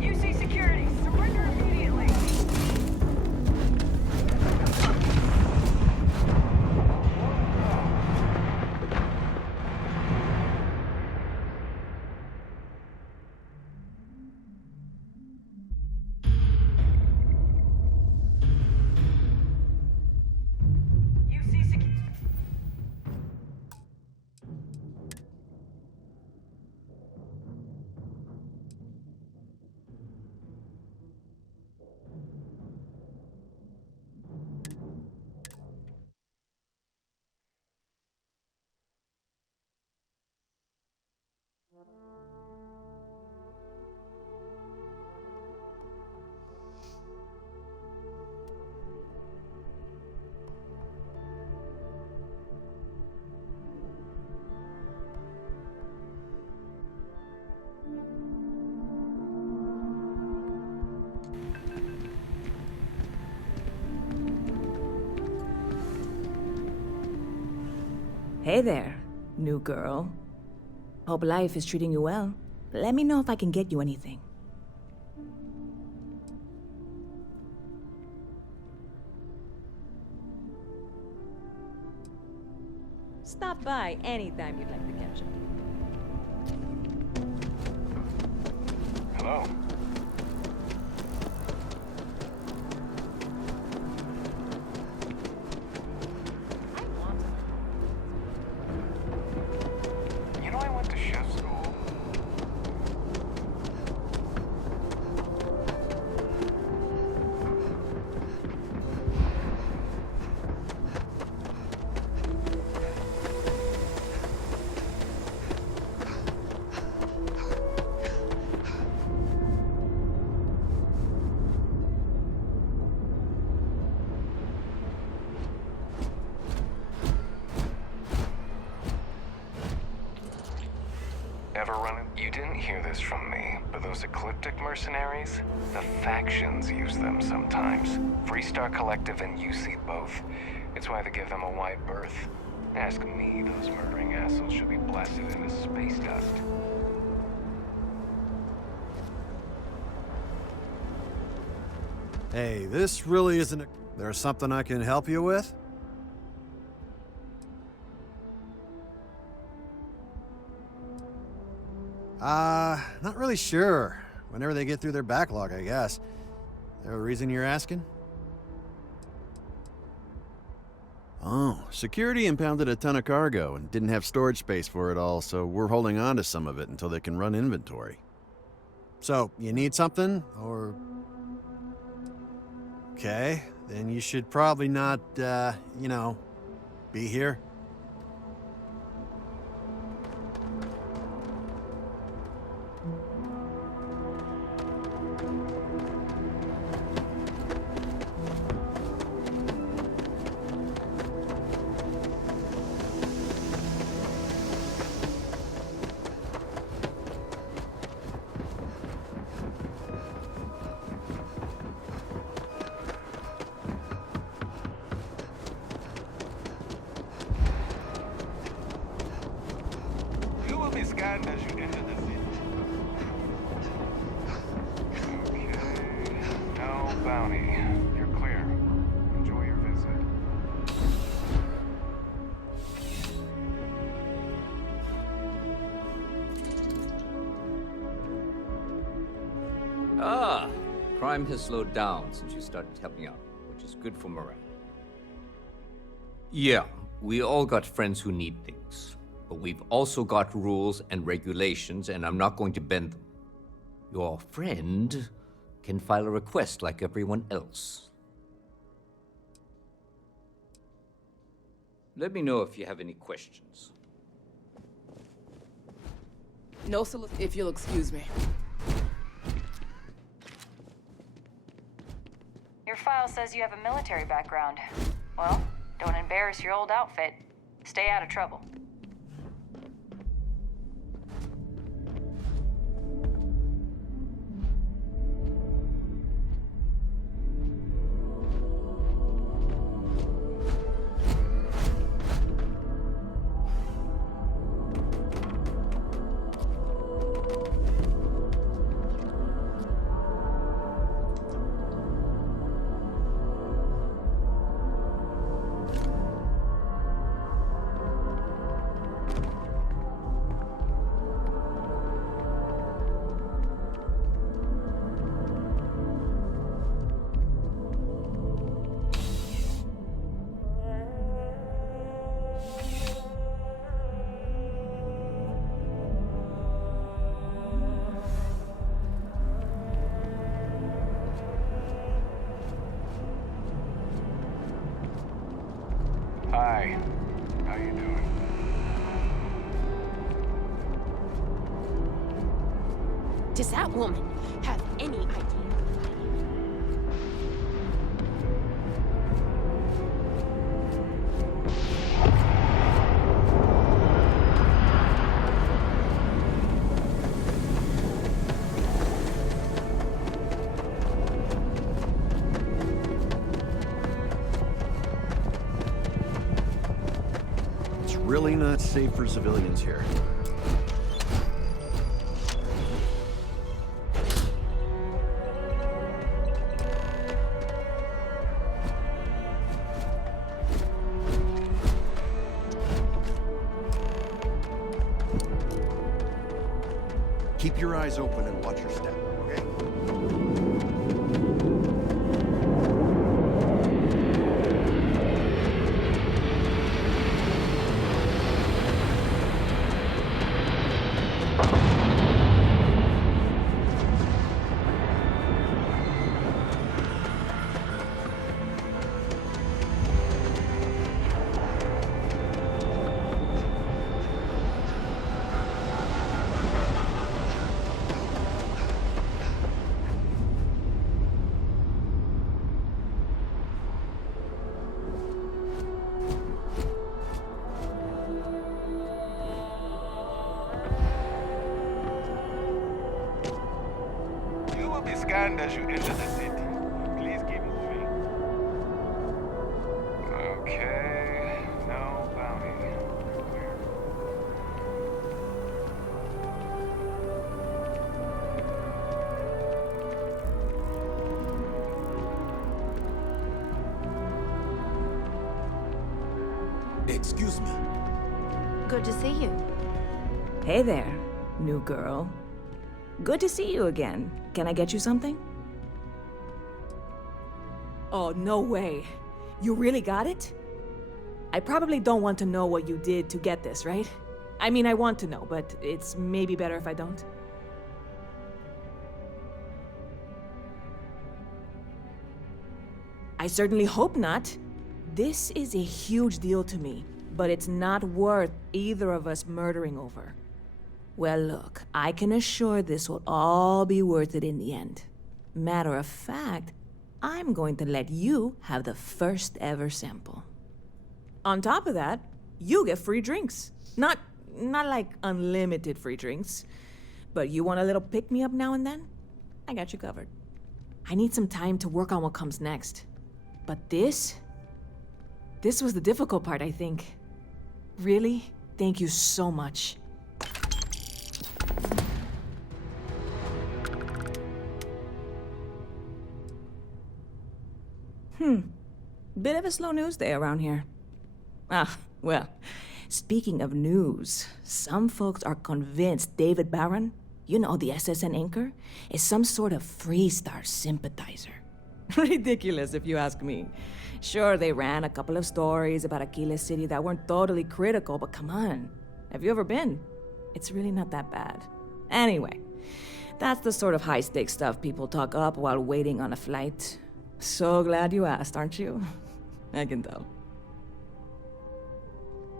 UC security, surrender immediately. Hey there, new girl. Hope life is treating you well. Let me know if I can get you anything. Stop by anytime you'd like to catch up. Hello? You know, I went to chef school. Ever run it? You didn't hear this from me, but those ecliptic mercenaries, the factions use them sometimes. Freestar Collective and UC both. It's why they give them a wide berth. Ask me, those murdering assholes should be blasted into space dust. Hey, this really isn't a... There's something I can help you with? Not really sure. Whenever they get through their backlog, I guess. Is there a reason you're asking? Oh, security impounded a ton of cargo and didn't have storage space for it all, so we're holding on to some of it until they can run inventory. So, you need something, or... Okay, then you should probably not, be here. You will be scanned as you enter the city. Okay. No bounty. You're clear. Enjoy your visit. Ah, crime has slowed down since you started helping out, which is good for morale. Yeah, we all got friends who need things, but we've also got rules and regulations, and I'm not going to bend them. Your friend can file a request like everyone else. Let me know if you have any questions. No, if you'll excuse me. Your file says you have a military background. Well, don't embarrass your old outfit. Stay out of trouble. Hi. How you doing? Does that woman have any idea? It's really not safe for civilians here. Keep your eyes open and watch your step, okay? You will be scanned as you enter the city. Please keep moving. Okay. No bounty. Clear. Excuse me. Good to see you. Hey there, new girl. Good to see you again. Can I get you something? Oh, no way. You really got it? I probably don't want to know what you did to get this, right? I mean, I want to know, but it's maybe better if I don't. I certainly hope not. This is a huge deal to me, but it's not worth either of us murdering over. Well, look, I can assure this will all be worth it in the end. Matter of fact, I'm going to let you have the first ever sample. On top of that, you get free drinks. Not like unlimited free drinks, but you want a little pick-me-up now and then? I got you covered. I need some time to work on what comes next. But this was the difficult part, I think. Really, thank you so much. Bit of a slow news day around here. Ah, well, speaking of news, some folks are convinced David Barron, you know, the SSN anchor, is some sort of Freestar sympathizer. Ridiculous, if you ask me. Sure, they ran a couple of stories about Aquila City that weren't totally critical, but come on. Have you ever been? It's really not that bad. Anyway, that's the sort of high-stakes stuff people talk up while waiting on a flight. So glad you asked, aren't you? I can tell.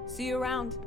See you around.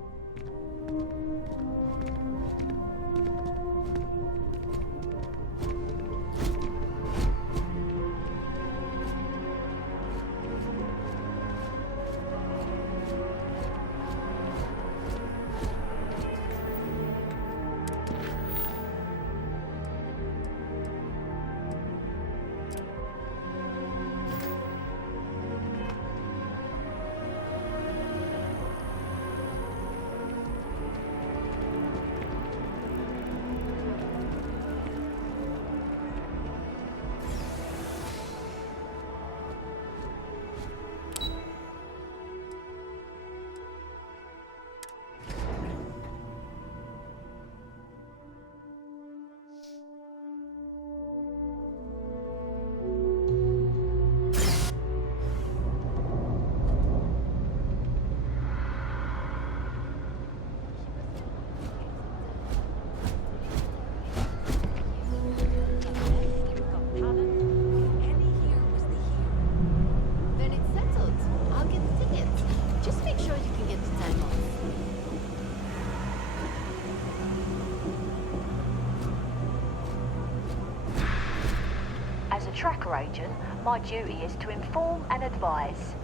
Tracker agent, my duty is to inform and advise.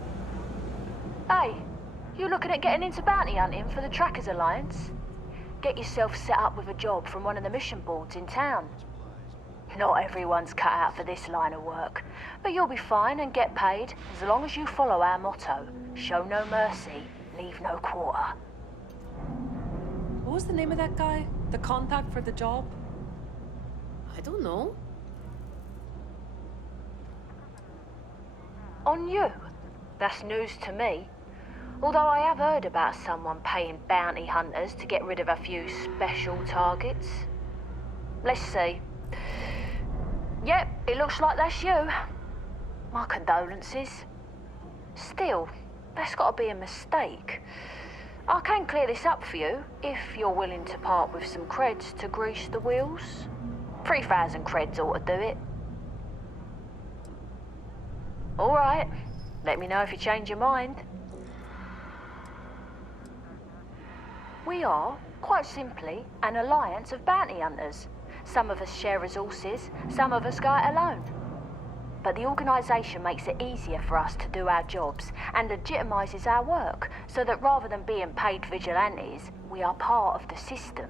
Hey, you looking at getting into bounty hunting for the Trackers Alliance? Get yourself set up with a job from one of the mission boards in town. Not everyone's cut out for this line of work, but you'll be fine and get paid as long as you follow our motto, show no mercy, leave no quarter. What was the name of that guy? The contact for the job? I don't know. On you? That's news to me. Although I have heard about someone paying bounty hunters to get rid of a few special targets. Let's see. Yep, it looks like that's you. My condolences. Still, that's got to be a mistake. I can clear this up for you if you're willing to part with some creds to grease the wheels. 3,000 creds ought to do it. All right, let me know if you change your mind. We are, quite simply, an alliance of bounty hunters. Some of us share resources, some of us go it alone. But the organisation makes it easier for us to do our jobs and legitimises our work, so that rather than being paid vigilantes, we are part of the system.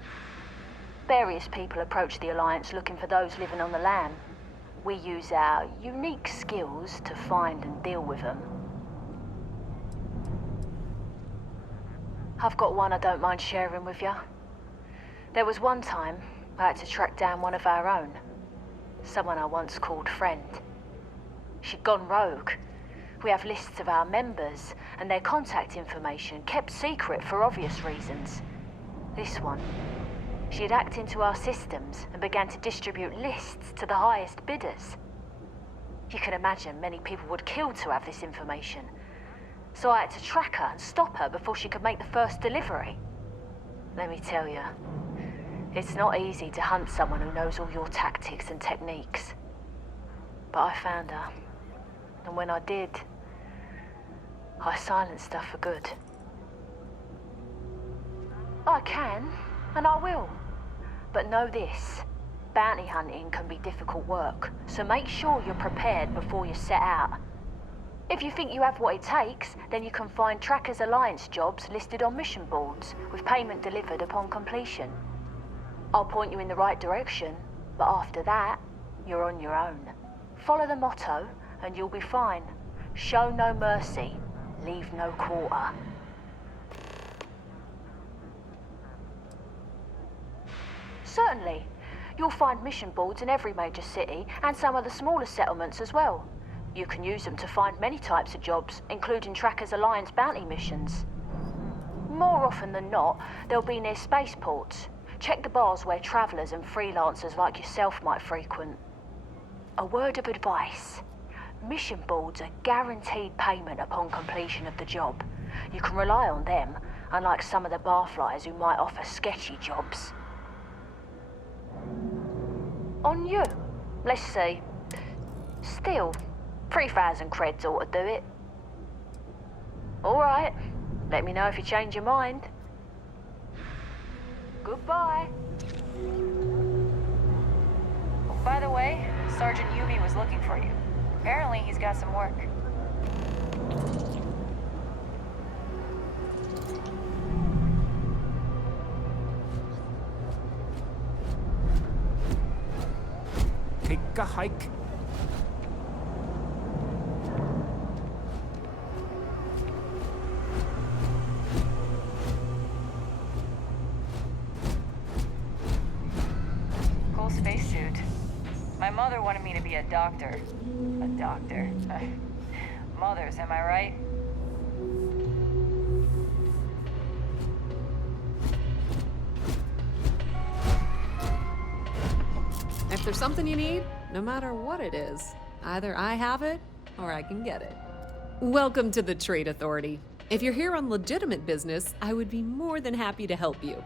Various people approach the alliance looking for those living on the lam. We use our unique skills to find and deal with them. I've got one I don't mind sharing with you. There was one time I had to track down one of our own. Someone I once called friend. She'd gone rogue. We have lists of our members and their contact information kept secret for obvious reasons. This one, she'd hacked into our systems and began to distribute lists to the highest bidders. You can imagine many people would kill to have this information. So I had to track her and stop her before she could make the first delivery. Let me tell you, it's not easy to hunt someone who knows all your tactics and techniques. But I found her. And when I did, I silenced her for good. I can, and I will. But know this, bounty hunting can be difficult work, so make sure you're prepared before you set out. If you think you have what it takes, then you can find Trackers Alliance jobs listed on mission boards, with payment delivered upon completion. I'll point you in the right direction, but after that, you're on your own. Follow the motto, and you'll be fine. Show no mercy, leave no quarter. Certainly. You'll find mission boards in every major city, and some of the smaller settlements as well. You can use them to find many types of jobs, including Trackers Alliance bounty missions. More often than not, they'll be near spaceports. Check the bars where travelers and freelancers like yourself might frequent. A word of advice. Mission boards are guaranteed payment upon completion of the job. You can rely on them, unlike some of the barflies who might offer sketchy jobs. On you. Let's see. Still, 3,000 creds ought to do it. Alright. Let me know if you change your mind. Goodbye. By the way, Sergeant Yumi was looking for you. Apparently he's got some work. Take a hike. Cool spacesuit. My mother wanted me to be a doctor. A doctor. Mothers, am I right? If there's something you need, no matter what it is, either I have it or I can get it. Welcome to the Trade Authority. If you're here on legitimate business, I would be more than happy to help you.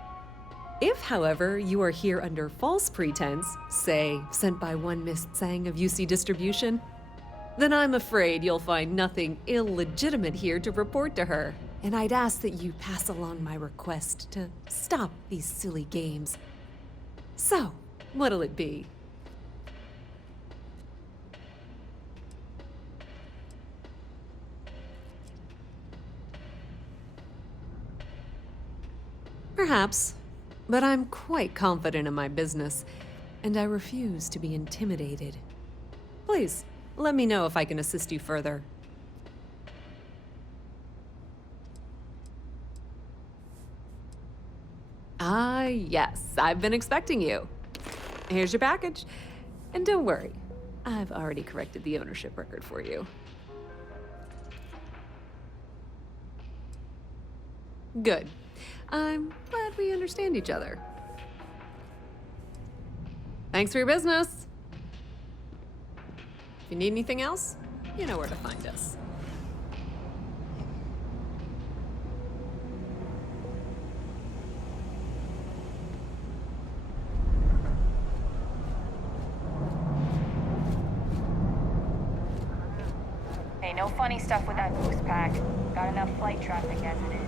If, however, you are here under false pretense, say, sent by one Miss Tsang of UC Distribution, then I'm afraid you'll find nothing illegitimate here to report to her. And I'd ask that you pass along my request to stop these silly games. So, what'll it be? Perhaps, but I'm quite confident in my business, and I refuse to be intimidated. Please, let me know if I can assist you further. Ah, yes, I've been expecting you. Here's your package. And don't worry, I've already corrected the ownership record for you. Good. I'm glad we understand each other. Thanks for your business. If you need anything else, you know where to find us. Hey, no funny stuff with that boost pack. Got enough flight traffic as it is.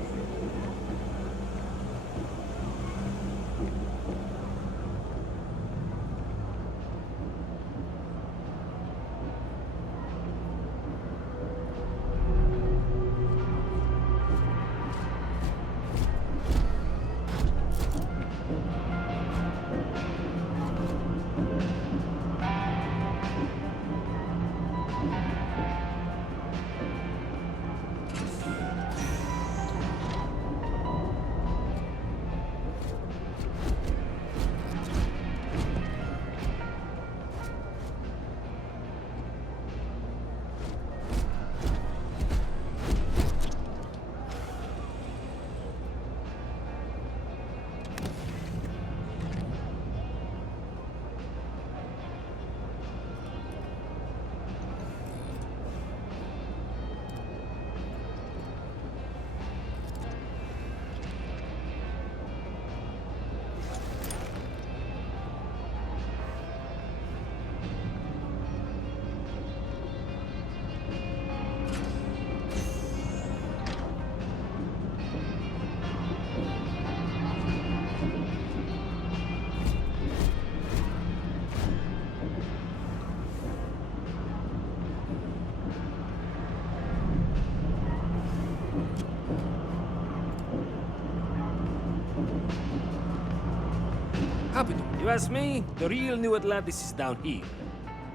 Capital. You ask me, the real New Atlantis is down here.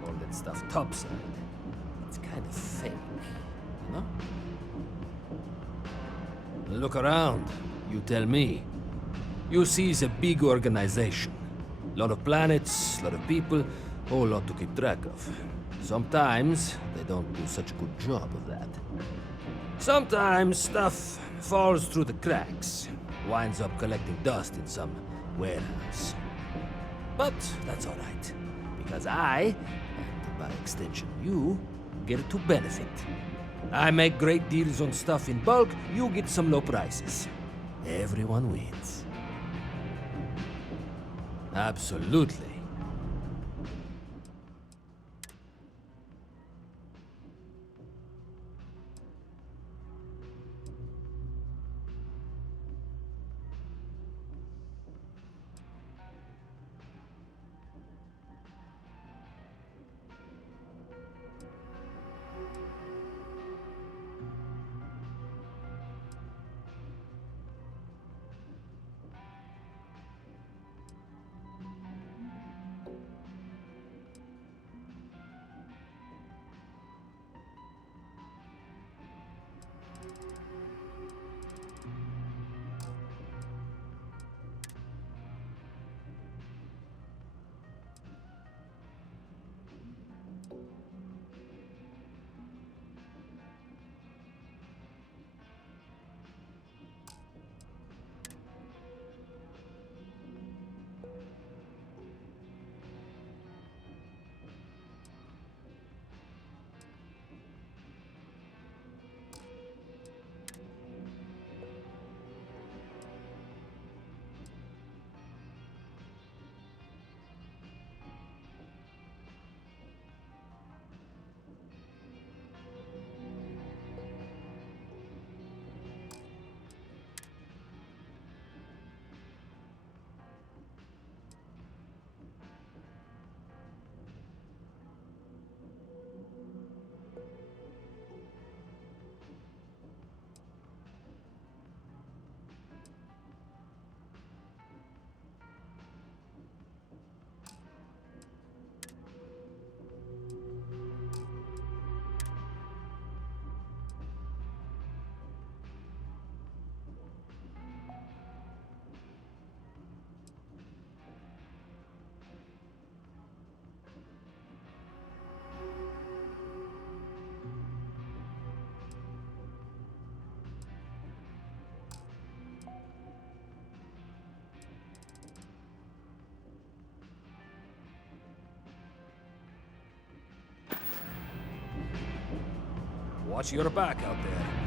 All that stuff topside. It's kind of fake, you know? Look around. You tell me. UC is a big organization. Lot of planets, lot of people, whole lot to keep track of. Sometimes they don't do such a good job of that. Sometimes stuff falls through the cracks, winds up collecting dust in some warehouse. But that's all right, because I, and by extension you, get to benefit. I make great deals on stuff in bulk, you get some low prices. Everyone wins. Absolutely. Watch your back out there.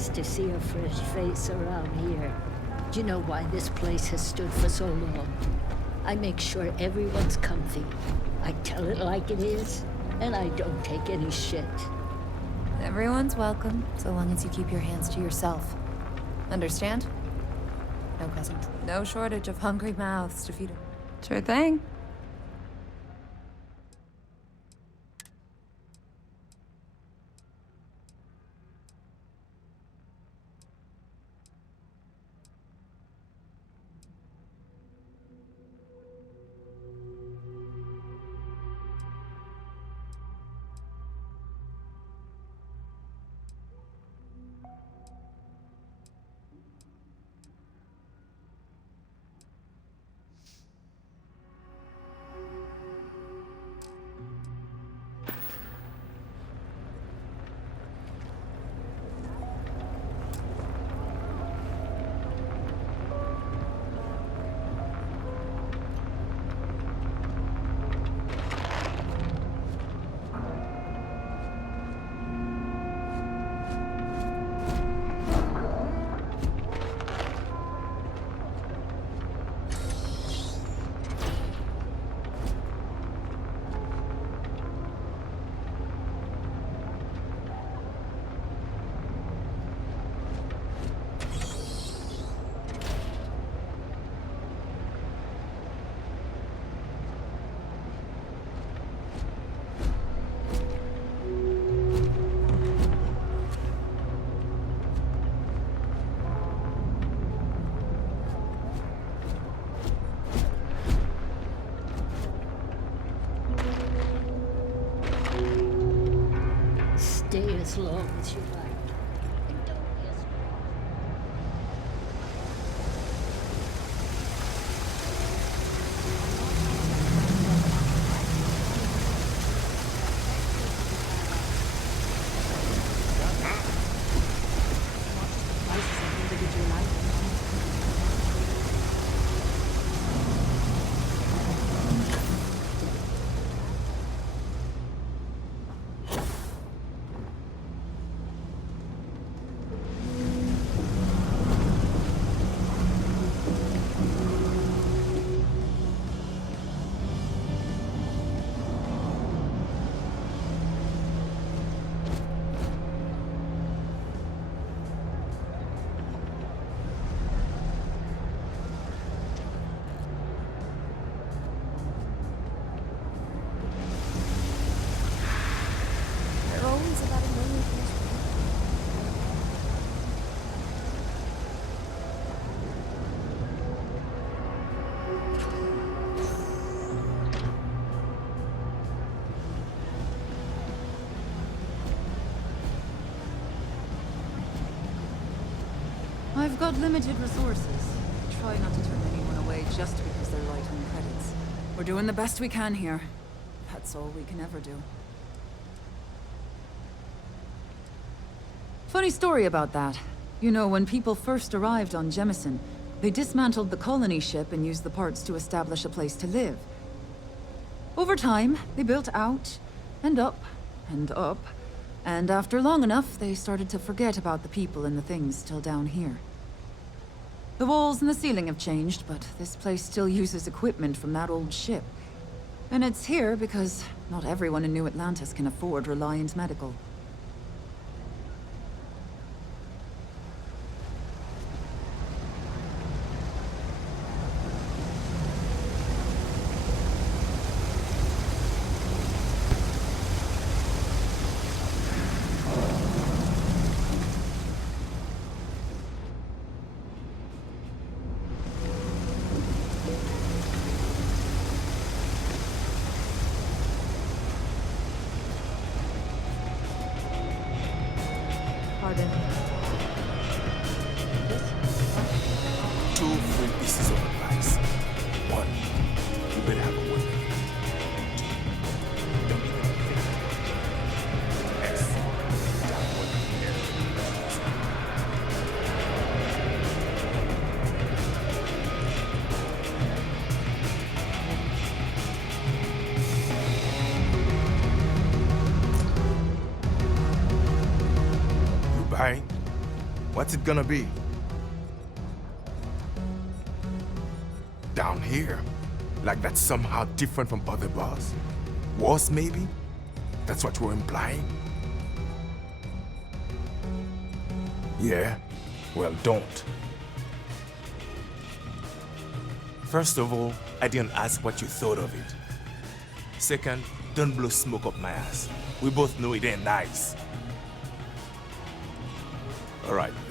nice to see a fresh face around here. Do you know why this place has stood for so long? I make sure everyone's comfy. I tell it like it is, and I don't take any shit. Everyone's welcome, so long as you keep your hands to yourself. Understand? No cousin. No shortage of hungry mouths to feed. Sure thing. Stay as long as you like. I've got limited resources. Try not to turn anyone away just because they're writing credits. We're doing the best we can here. That's all we can ever do. Funny story about that. You know, when people first arrived on Jemison, they dismantled the colony ship and used the parts to establish a place to live. Over time, they built out, and up, and up, and after long enough, they started to forget about the people and the things still down here. The walls and the ceiling have changed, but this place still uses equipment from that old ship. And it's here because not everyone in New Atlantis can afford Reliant Medical. What's it gonna be? Down here? Like that's somehow different from other bars? Worse, maybe? That's what you're implying? Yeah? Well, don't. First of all, I didn't ask what you thought of it. Second, don't blow smoke up my ass. We both know it ain't nice. All right, then.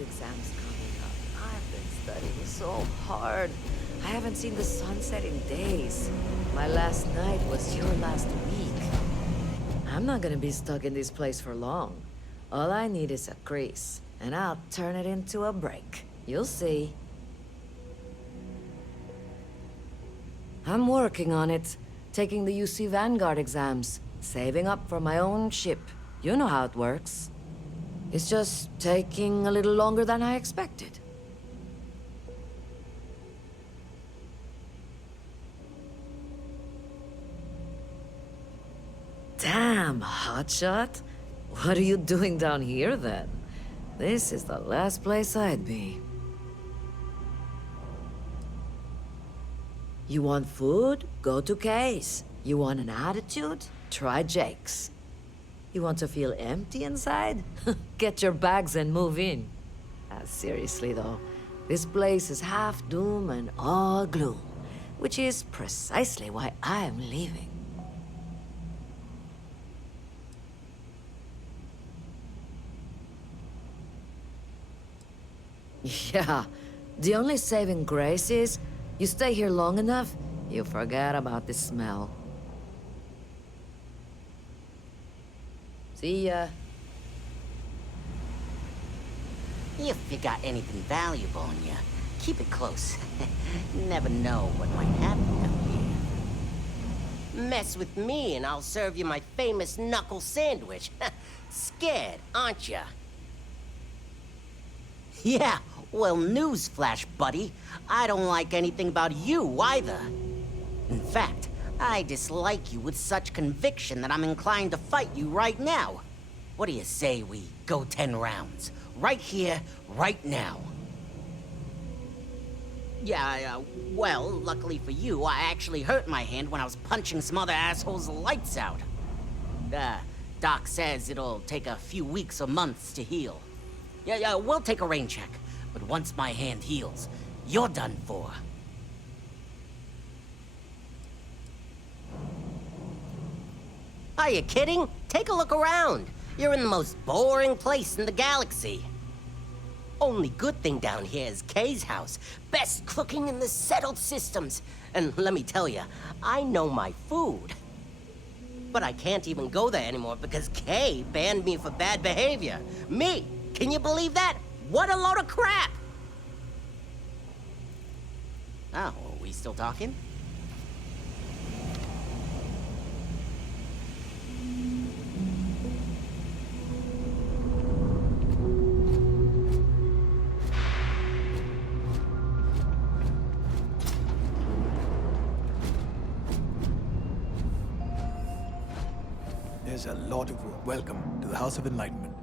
exam's coming up. I've been studying so hard. I haven't seen the sunset in days. My last night was your last week. I'm not gonna be stuck in this place for long. All I need is a crease, and I'll turn it into a break. You'll see. I'm working on it. Taking the UC Vanguard exams. Saving up for my own ship. You know how it works. It's just taking a little longer than I expected. Damn, hotshot. What are you doing down here, then? This is the last place I'd be. You want food? Go to Kay's. You want an attitude? Try Jake's. You want to feel empty inside? Get your bags and move in. Seriously, though, this place is half doom and all gloom, which is precisely why I'm leaving. Yeah, the only saving grace is you stay here long enough, you forget about the smell. See ya. If you got anything valuable on you, keep it close. Never know what might happen down here. Mess with me and I'll serve you my famous knuckle sandwich. Scared, aren't ya? Yeah, well, newsflash, buddy. I don't like anything about you either. In fact, I dislike you with such conviction that I'm inclined to fight you right now. What do you say we go 10 rounds? Right here, right now. Yeah, well, luckily for you, I actually hurt my hand when I was punching some other asshole's lights out. Doc says it'll take a few weeks or months to heal. Yeah, we'll take a rain check. But once my hand heals, you're done for. Are you kidding? Take a look around. You're in the most boring place in the galaxy. Only good thing down here is Kay's house. Best cooking in the settled systems. And let me tell you, I know my food. But I can't even go there anymore because Kay banned me for bad behavior. Me! Can you believe that? What a load of crap! Oh, are we still talking? There's a lot of work. Welcome to the House of Enlightenment.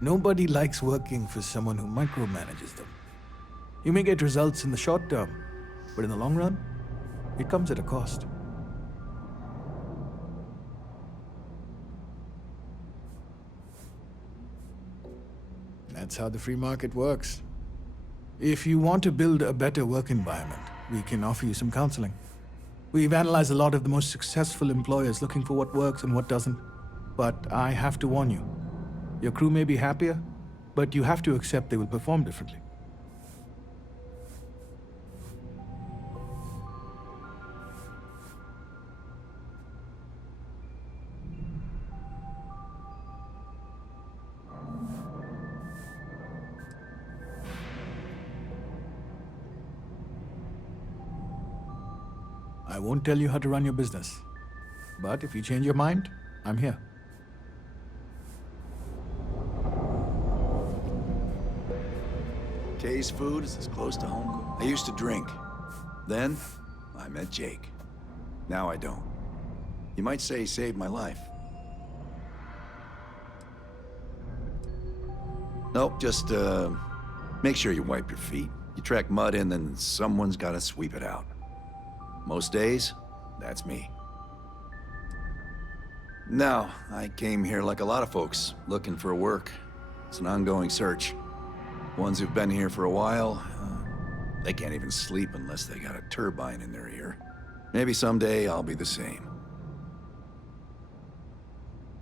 Nobody likes working for someone who micromanages them. You may get results in the short term, but in the long run, it comes at a cost. That's how the free market works. If you want to build a better work environment, we can offer you some counseling. We've analyzed a lot of the most successful employers looking for what works and what doesn't. But I have to warn you, your crew may be happier, but you have to accept they will perform differently. I won't tell you how to run your business, but if you change your mind, I'm here. Kay's food is as close to home. I used to drink. Then, I met Jake. Now I don't. You might say he saved my life. Nope, just, make sure you wipe your feet. You track mud in, then someone's gotta sweep it out. Most days, that's me. No, I came here like a lot of folks, looking for work. It's an ongoing search. Ones who've been here for a while, they can't even sleep unless they got a turbine in their ear. Maybe someday I'll be the same.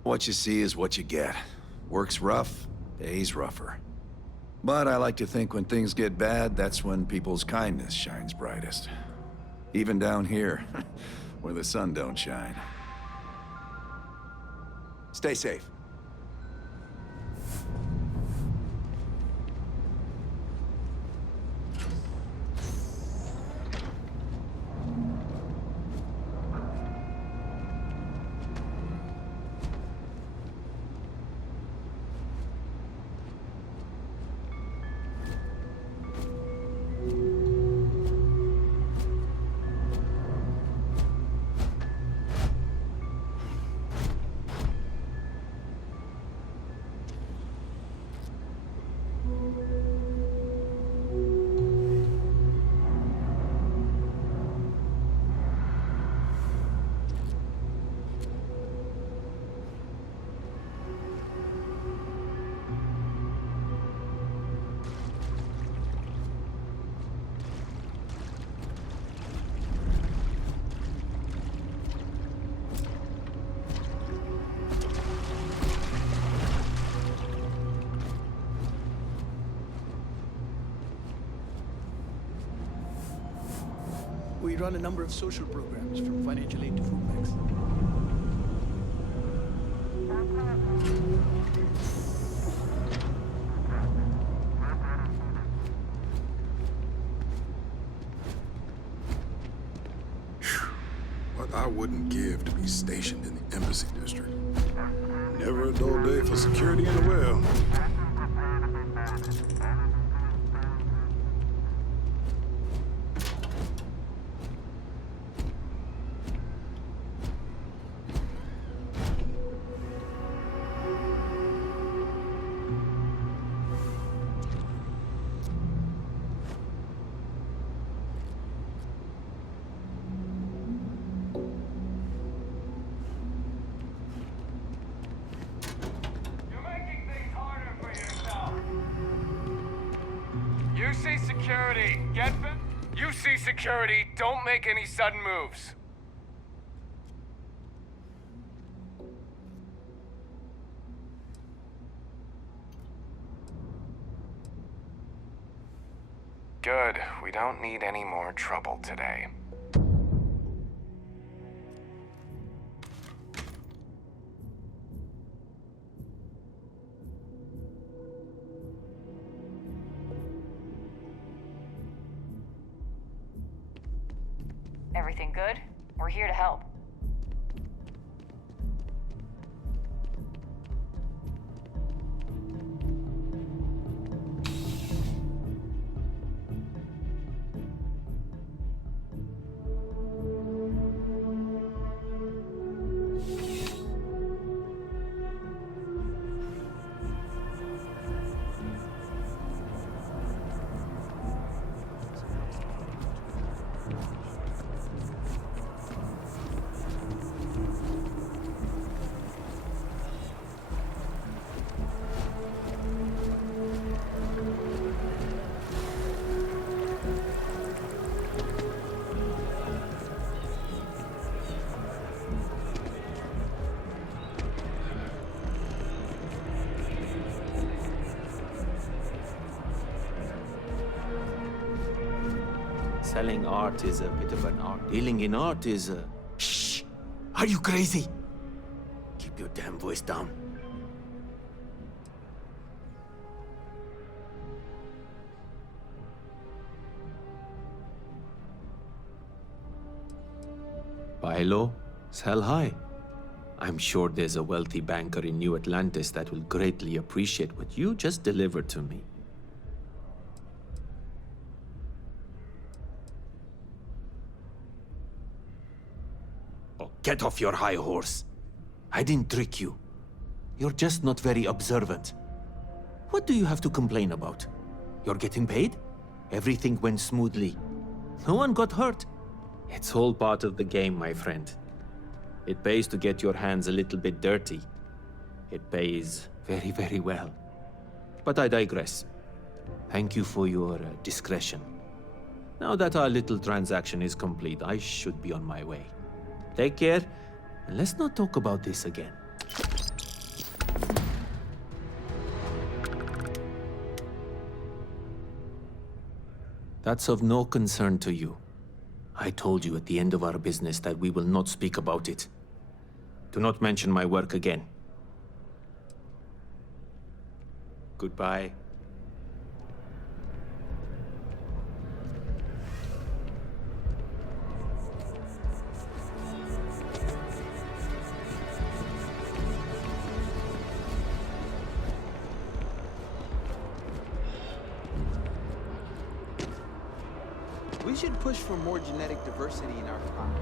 What you see is what you get. Work's rough, pays rougher. But I like to think when things get bad, that's when people's kindness shines brightest. Even down here, where the sun don't shine. Stay safe. We run a number of social programs, from financial aid to food banks. What I wouldn't give to be stationed in the Embassy District. Never a dull day for security in the well. UC security, get them? UC security, don't make any sudden moves. Good, we don't need any more trouble today. Everything good? We're here to help. Selling art is a bit of an art. Dealing in art is a... Shh! Are you crazy? Keep your damn voice down. Buy low, sell high. I'm sure there's a wealthy banker in New Atlantis that will greatly appreciate what you just delivered to me. Oh, get off your high horse. I didn't trick you. You're just not very observant. What do you have to complain about? You're getting paid? Everything went smoothly. No one got hurt. It's all part of the game, my friend. It pays to get your hands a little bit dirty. It pays very, very well. But I digress. Thank you for your discretion. Now that our little transaction is complete, I should be on my way. Take care, and let's not talk about this again. That's of no concern to you. I told you at the end of our business that we will not speak about it. Do not mention my work again. Goodbye. We should push for more genetic diversity in our crops.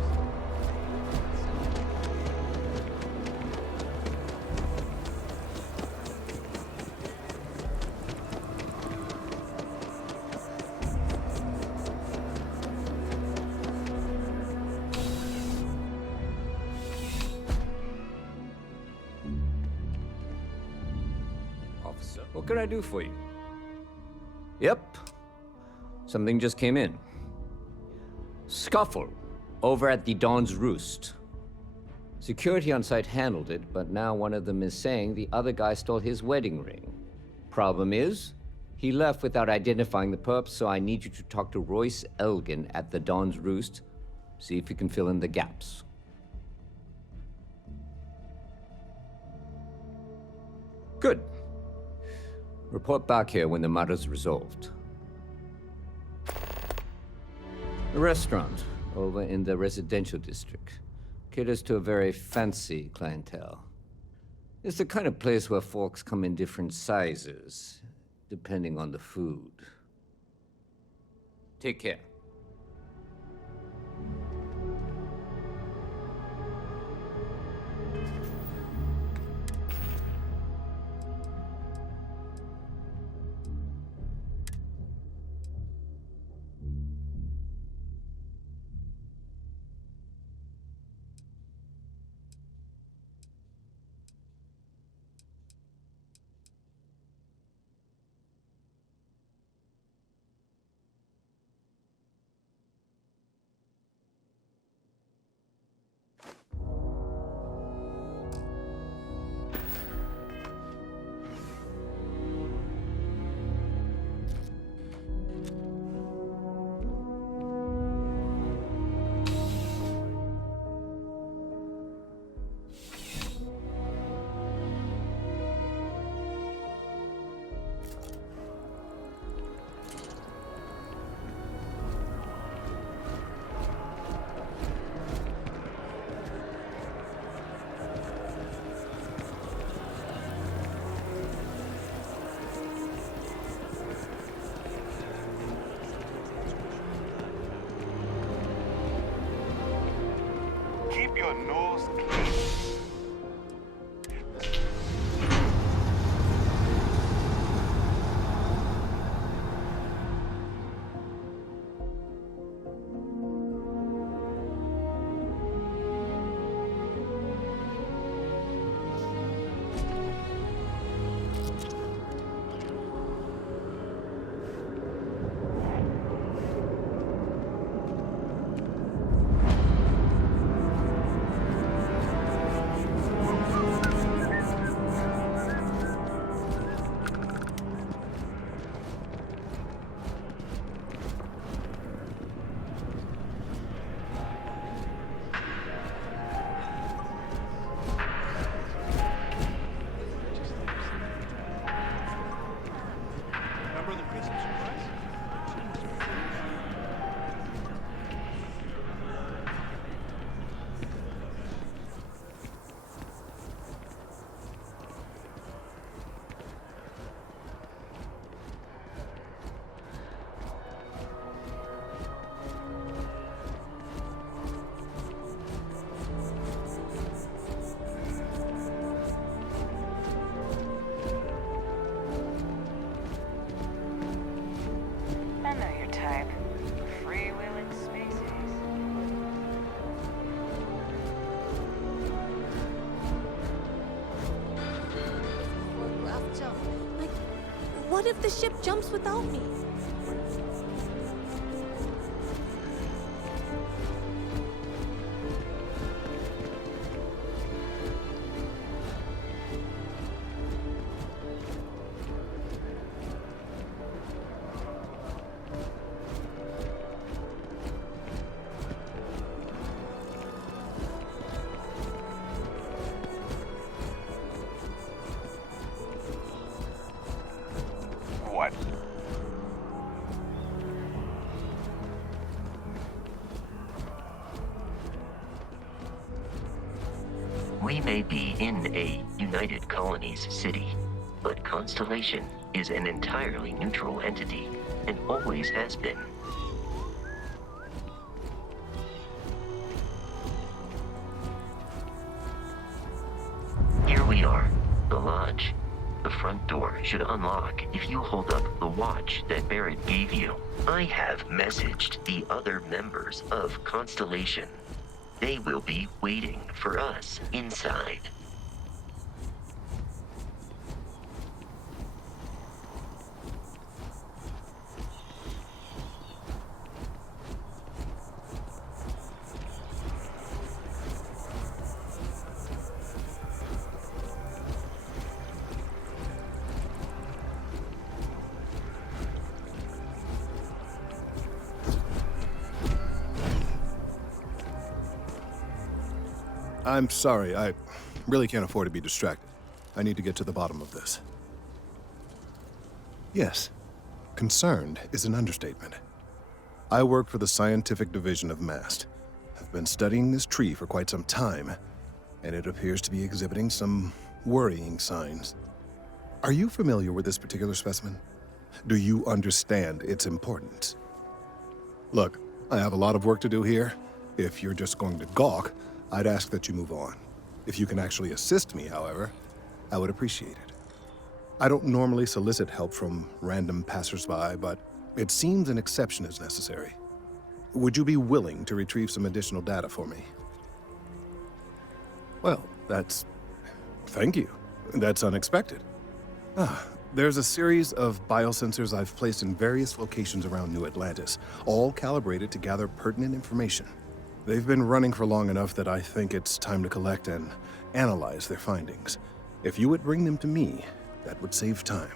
Officer, what can I do for you? Yep. Something just came in. Scuffle over at the Dawn's Roost. Security on site handled it, but now one of them is saying the other guy stole his wedding ring. Problem is, he left without identifying the perp, so I need you to talk to Royce Elgin at the Dawn's Roost. See if you can fill in the gaps. Good. Report back here when the matter's resolved. A restaurant over in the residential district caters to a very fancy clientele. It's the kind of place where forks come in different sizes, depending on the food. Take care. Keep your nose clean. What if the ship jumps without me? What? We may be in a United Colonies city, but Constellation is an entirely neutral entity and always has been. Here we are, the lodge. The front door should unlock if you hold up the watch that Barrett gave you. I have messaged the other members of Constellation. They will be waiting for us inside. I'm sorry, I really can't afford to be distracted. I need to get to the bottom of this. Yes, concerned is an understatement. I work for the scientific division of MAST. I've been studying this tree for quite some time, and it appears to be exhibiting some worrying signs. Are you familiar with this particular specimen? Do you understand its importance? Look, I have a lot of work to do here. If you're just going to gawk, I'd ask that you move on. If you can actually assist me, however, I would appreciate it. I don't normally solicit help from random passersby, but it seems an exception is necessary. Would you be willing to retrieve some additional data for me? Well, thank you. That's unexpected. There's a series of biosensors I've placed in various locations around New Atlantis, all calibrated to gather pertinent information. They've been running for long enough that I think it's time to collect and analyze their findings. If you would bring them to me, that would save time.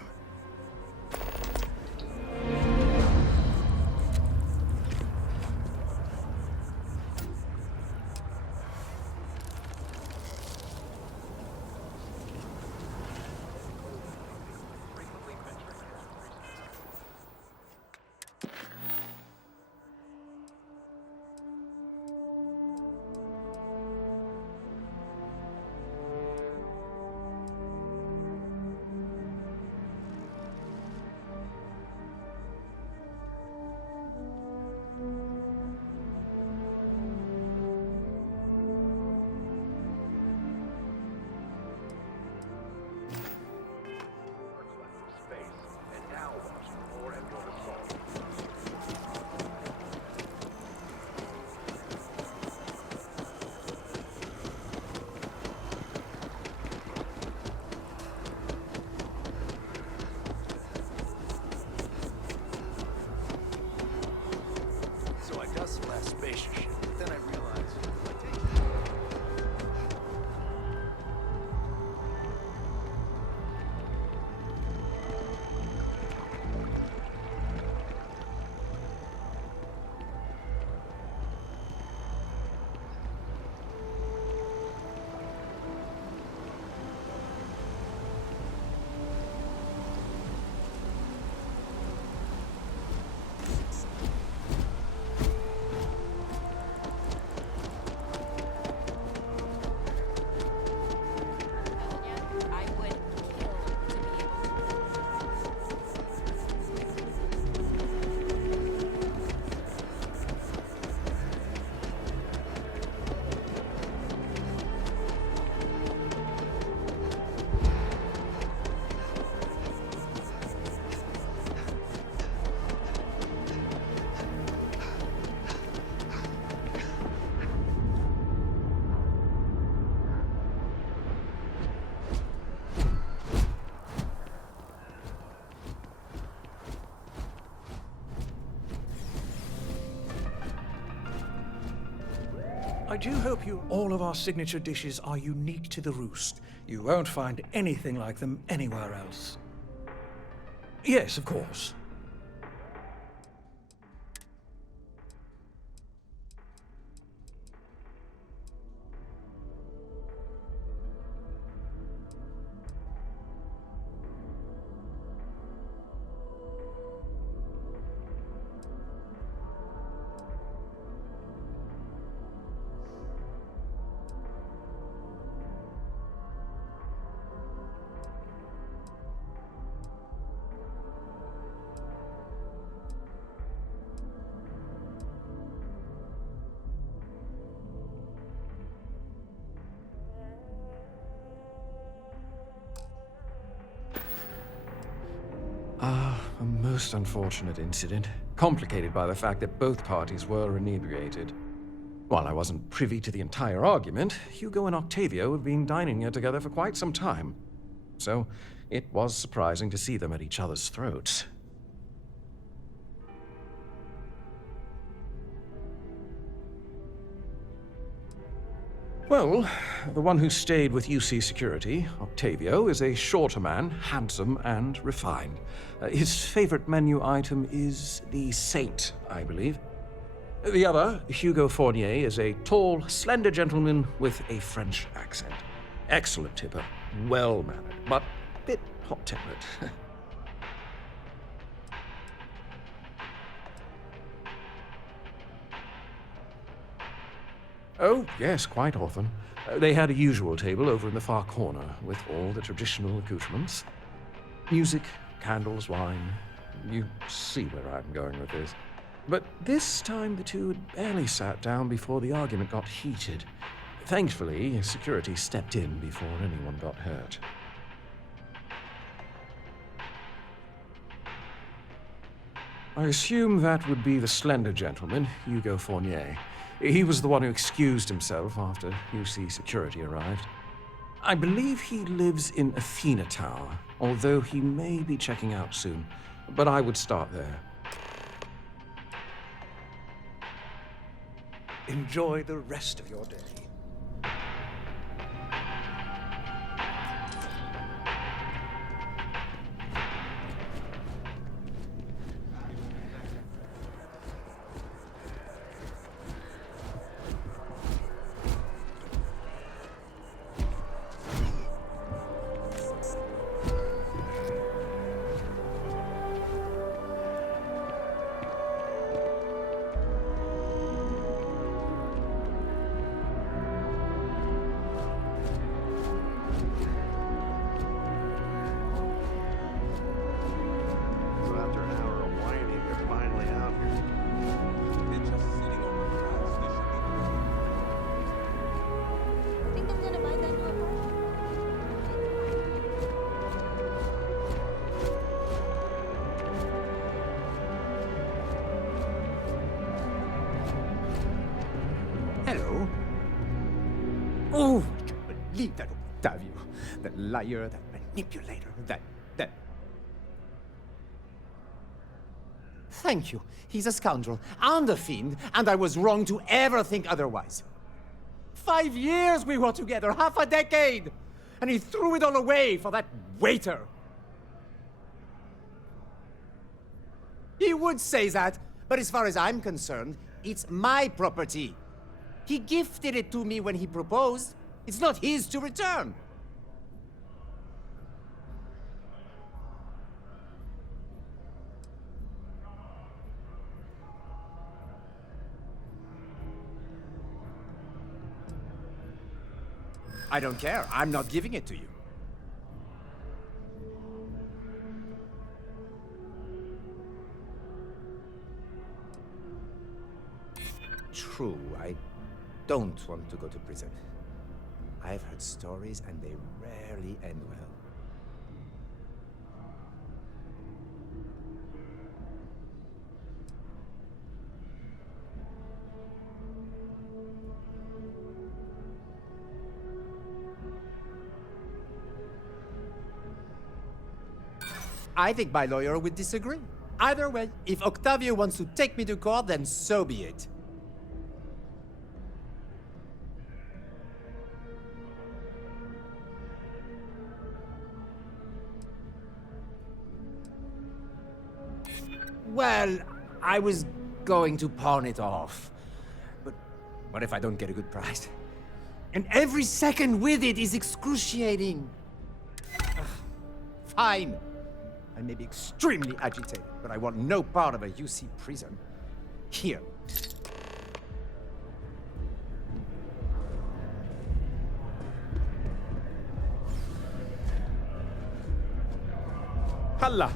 I do hope all of our signature dishes are unique to the Roost. You won't find anything like them anywhere else. Yes, of course. A most unfortunate incident, complicated by the fact that both parties were inebriated. While I wasn't privy to the entire argument, Hugo and Octavio have been dining here together for quite some time. So, it was surprising to see them at each other's throats. Well, the one who stayed with UC Security, Octavio, is a shorter man, handsome and refined. His favorite menu item is the Saint, I believe. The other, Hugo Fournier, is a tall, slender gentleman with a French accent. Excellent tipper, well-mannered, but a bit hot-tempered. Oh, yes, quite often. They had a usual table over in the far corner, with all the traditional accoutrements. Music, candles, wine. You see where I'm going with this. But this time the two had barely sat down before the argument got heated. Thankfully, security stepped in before anyone got hurt. I assume that would be the slender gentleman, Hugo Fournier. He was the one who excused himself after UC Security arrived. I believe he lives in Athena Tower, although he may be checking out soon. But I would start there. Enjoy the rest of your day. Hello. Oh, I can't believe that Octavio. That liar, that manipulator, that... Thank you. He's a scoundrel and a fiend, and I was wrong to ever think otherwise. 5 years we were together, half a decade! And he threw it all away for that waiter. He would say that, but as far as I'm concerned, it's my property. He gifted it to me when he proposed. It's not his to return. I don't care. I'm not giving it to you. True, I don't want to go to prison. I've heard stories and they rarely end well. I think my lawyer would disagree. Either way, if Octavio wants to take me to court, then so be it. Well, I was going to pawn it off. But what if I don't get a good price? And every second with it is excruciating. Ugh. Fine. I may be extremely agitated, but I want no part of a UC prison. Here. Halla!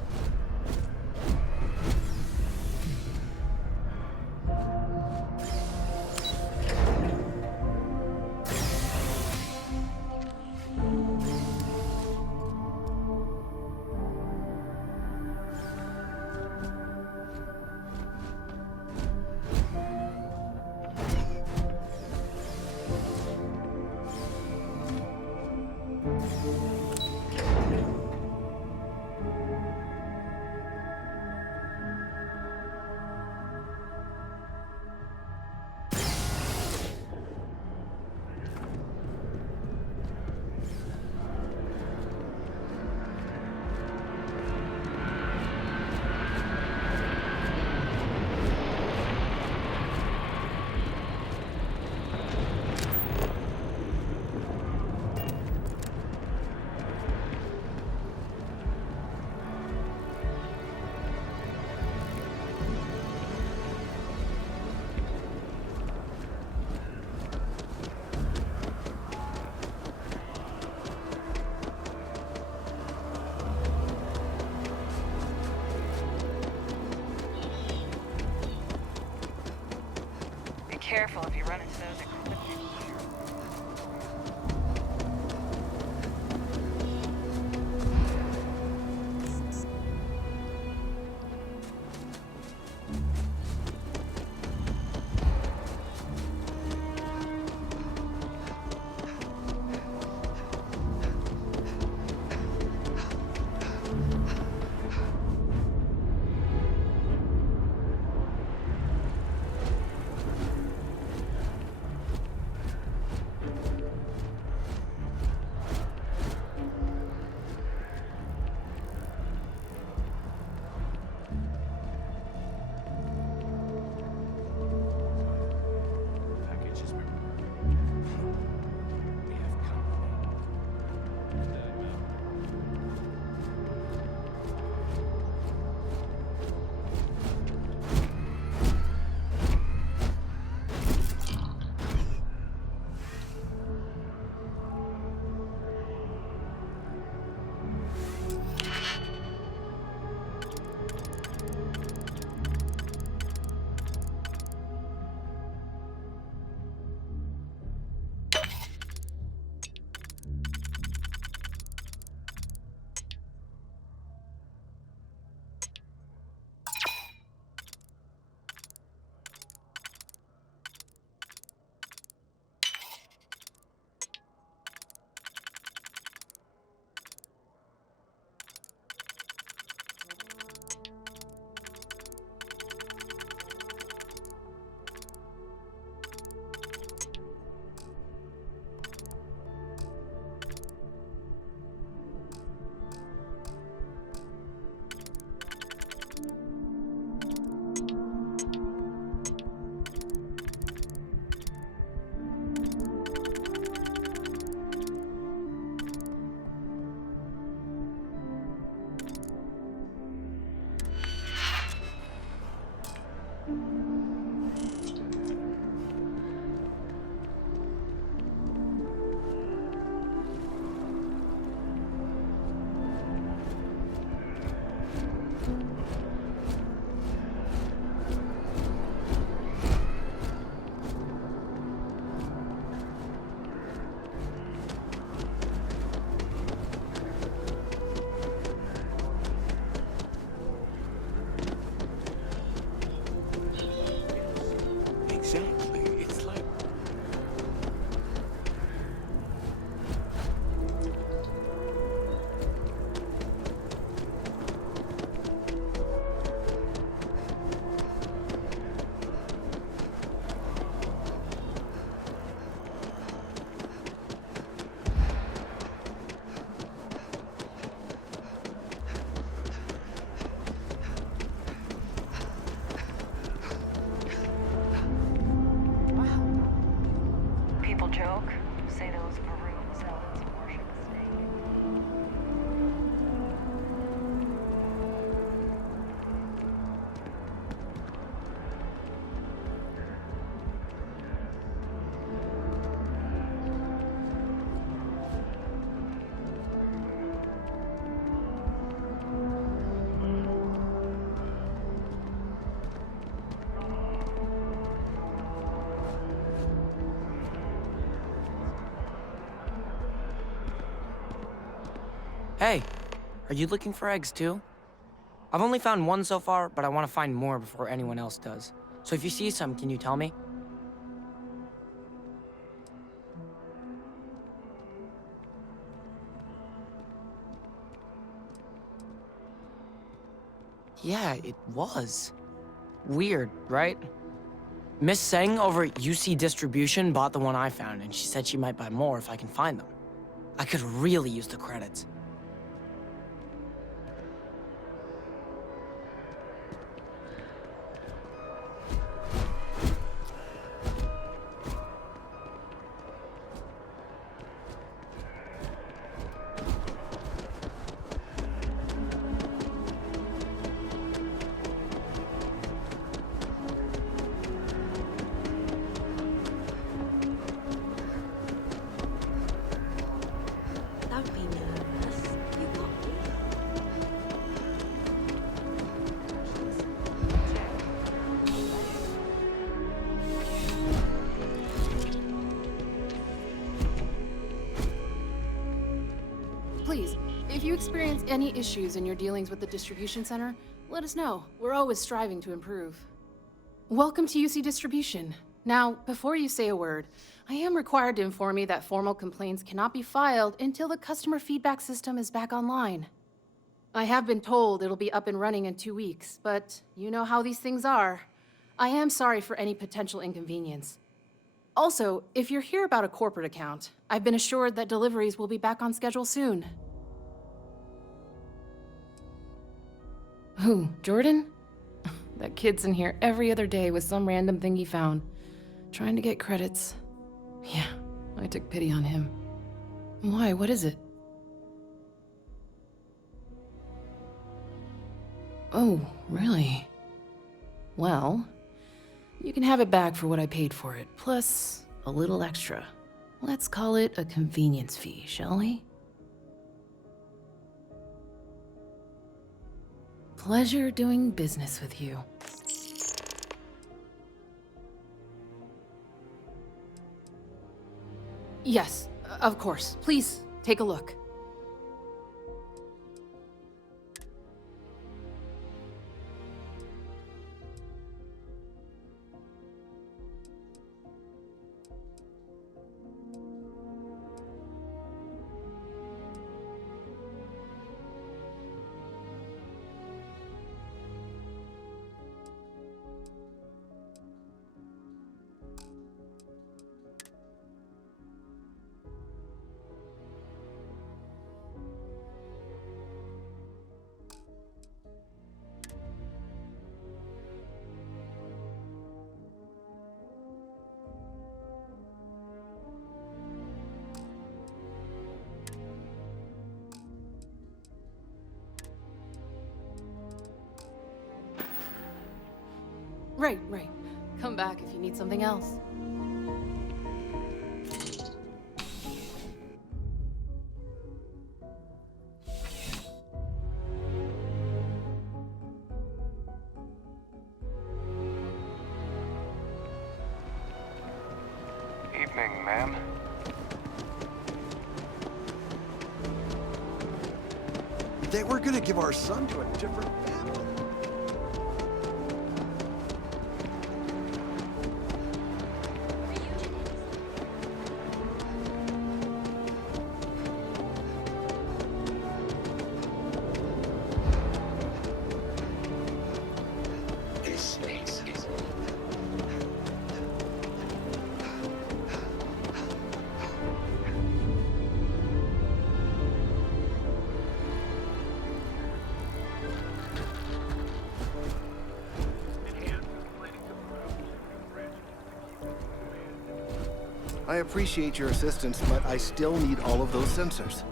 Careful if you run into those equipment here. Hey, are you looking for eggs too? I've only found one so far, but I want to find more before anyone else does. So if you see some, can you tell me? Yeah, it was. Weird, right? Miss Seng over at UC Distribution bought the one I found, and she said she might buy more if I can find them. I could really use the credits. Don't be nervous. You got me. Please, if you experience any issues in your dealings with the distribution center, let us know. We're always striving to improve. Welcome to UC Distribution. Now, before you say a word, I am required to inform you that formal complaints cannot be filed until the customer feedback system is back online. I have been told it'll be up and running in 2 weeks, but you know how these things are. I am sorry for any potential inconvenience. Also, if you're here about a corporate account, I've been assured that deliveries will be back on schedule soon. Who, Jordan? That kid's in here every other day with some random thing he found, trying to get credits. Yeah, I took pity on him. Why, what is it? Oh, really? Well, you can have it back for what I paid for it, plus a little extra. Let's call it a convenience fee, shall we? Pleasure doing business with you. Yes, of course. Please, take a look. Right. Come back if you need something else. Evening, ma'am. They were gonna give our son to a different family. I appreciate your assistance, but I still need all of those sensors.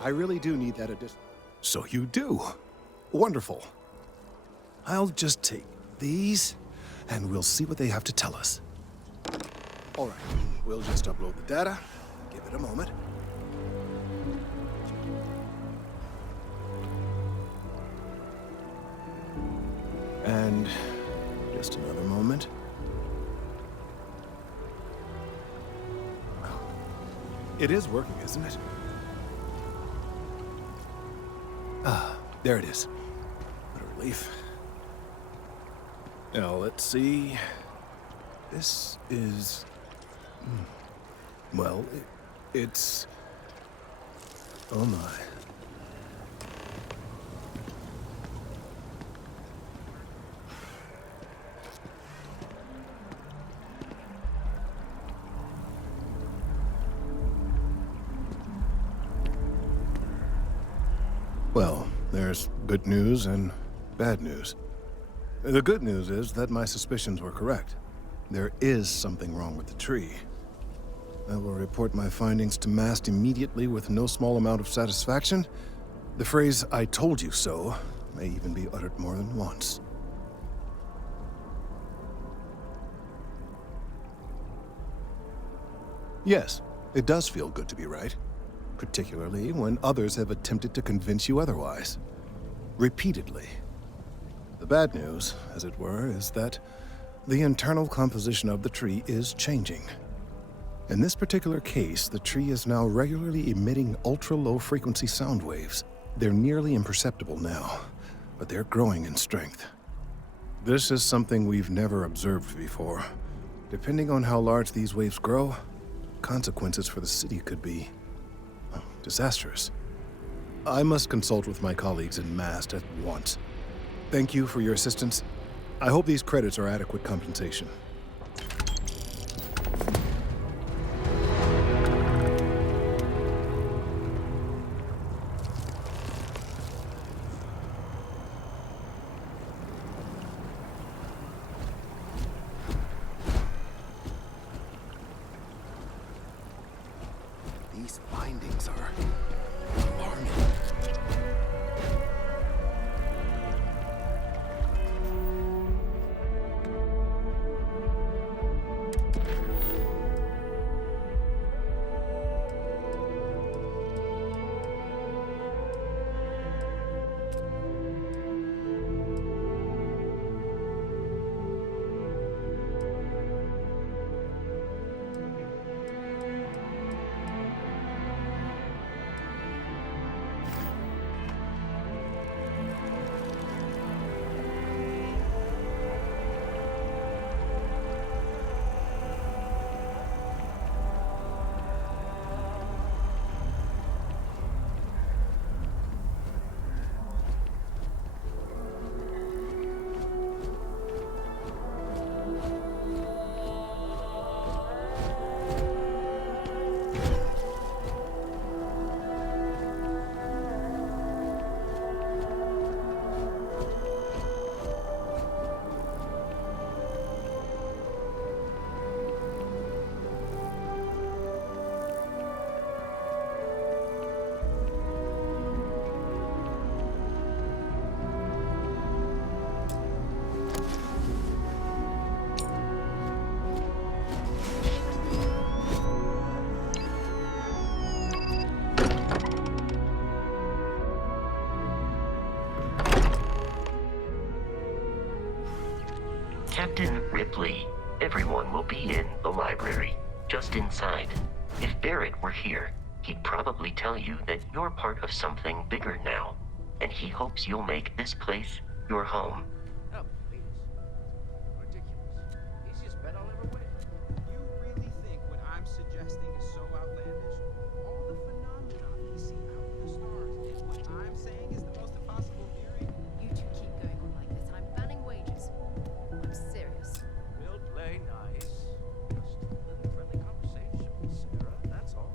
I really do need that addition. So you do. Wonderful. I'll just take these, and we'll see what they have to tell us. All right, we'll just upload the data. Give it a moment. And just another moment. It is working, isn't it? Ah, there it is. What a relief. Now, let's see. This is... Well, it's... Oh my. Well, there's good news and bad news. The good news is that my suspicions were correct. There is something wrong with the tree. I will report my findings to Mast immediately with no small amount of satisfaction. The phrase, "I told you so," may even be uttered more than once. Yes, it does feel good to be right. Particularly when others have attempted to convince you otherwise. Repeatedly. The bad news, as it were, is that the internal composition of the tree is changing. In this particular case, the tree is now regularly emitting ultra-low frequency sound waves. They're nearly imperceptible now, but they're growing in strength. This is something we've never observed before. Depending on how large these waves grow, consequences for the city could be disastrous. I must consult with my colleagues in Mast at once. Thank you for your assistance. I hope these credits are adequate compensation. These findings are alarming. Captain Ripley, everyone will be in the library, just inside. If Barrett were here, he'd probably tell you that you're part of something bigger now, and he hopes you'll make this place your home. Oh, please. Ridiculous. Easiest bet I'll ever win. You really think what I'm suggesting is so outlandish? All the phenomena we see out in the stars is what I'm saying is the most impossible theory? You two keep going on like this, and I'm banning wages. I'm serious. We'll play nice. Just a little friendly conversation, Sarah, that's all.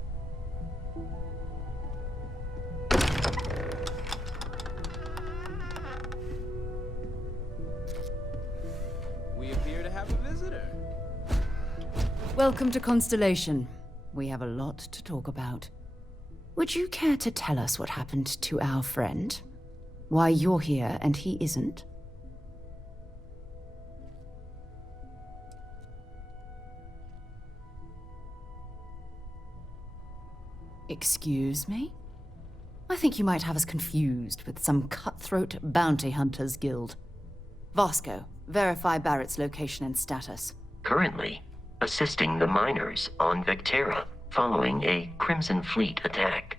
We appear to have a visitor. Welcome to Constellation. We have a lot to talk about. Would you care to tell us what happened to our friend? Why you're here and he isn't? Excuse me? I think you might have us confused with some cutthroat bounty hunters guild. Vasco, verify Barrett's location and status. Currently, assisting the miners on Vectera following a Crimson Fleet attack.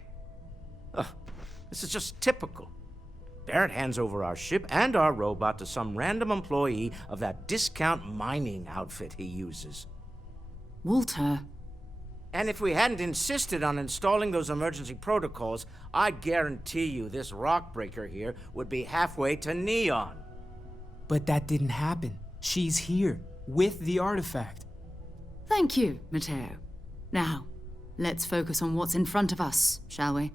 This is just typical. Barrett hands over our ship and our robot to some random employee of that discount mining outfit he uses. Walter. And if we hadn't insisted on installing those emergency protocols, I guarantee you this rock breaker here would be halfway to Neon. But that didn't happen. She's here, with the artifact. Thank you, Matteo. Now, let's focus on what's in front of us, shall we?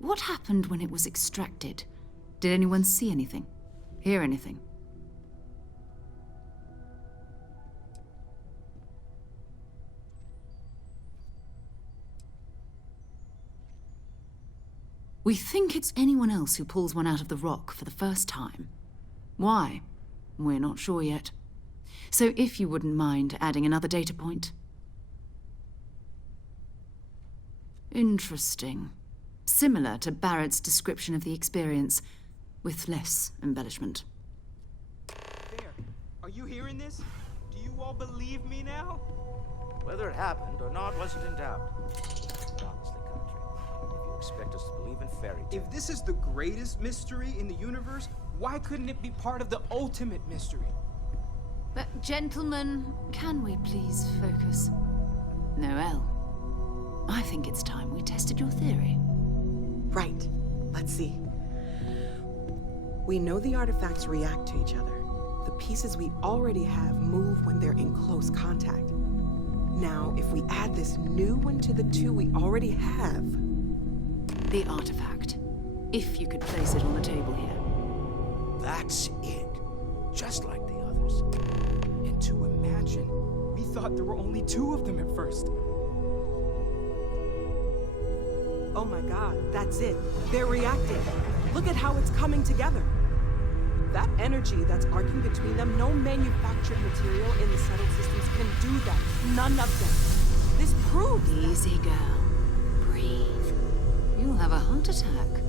What happened when it was extracted? Did anyone see anything? Hear anything? We think it's anyone else who pulls one out of the rock for the first time. Why? We're not sure yet. So if you wouldn't mind adding another data point. Interesting. Similar to Barrett's description of the experience, with less embellishment. There. Are you hearing this? Do you all believe me now? Whether it happened or not wasn't in doubt. Honestly, Country, if you expect us to believe in fairy tales... If this is the greatest mystery in the universe, why couldn't it be part of the ultimate mystery? But gentlemen, can we please focus? Noelle, I think it's time we tested your theory. Right. Let's see. We know the artifacts react to each other. The pieces we already have move when they're in close contact. Now, if we add this new one to the two we already have... The artifact. If you could place it on the table here. That's it. Just like the others. And to imagine, we thought there were only 2 of them at first. Oh my god, that's it. They're reacting. Look at how it's coming together. That energy that's arcing between them, no manufactured material in the settled systems can do that. None of them. This proves Easy, girl. Breathe. You'll have a heart attack.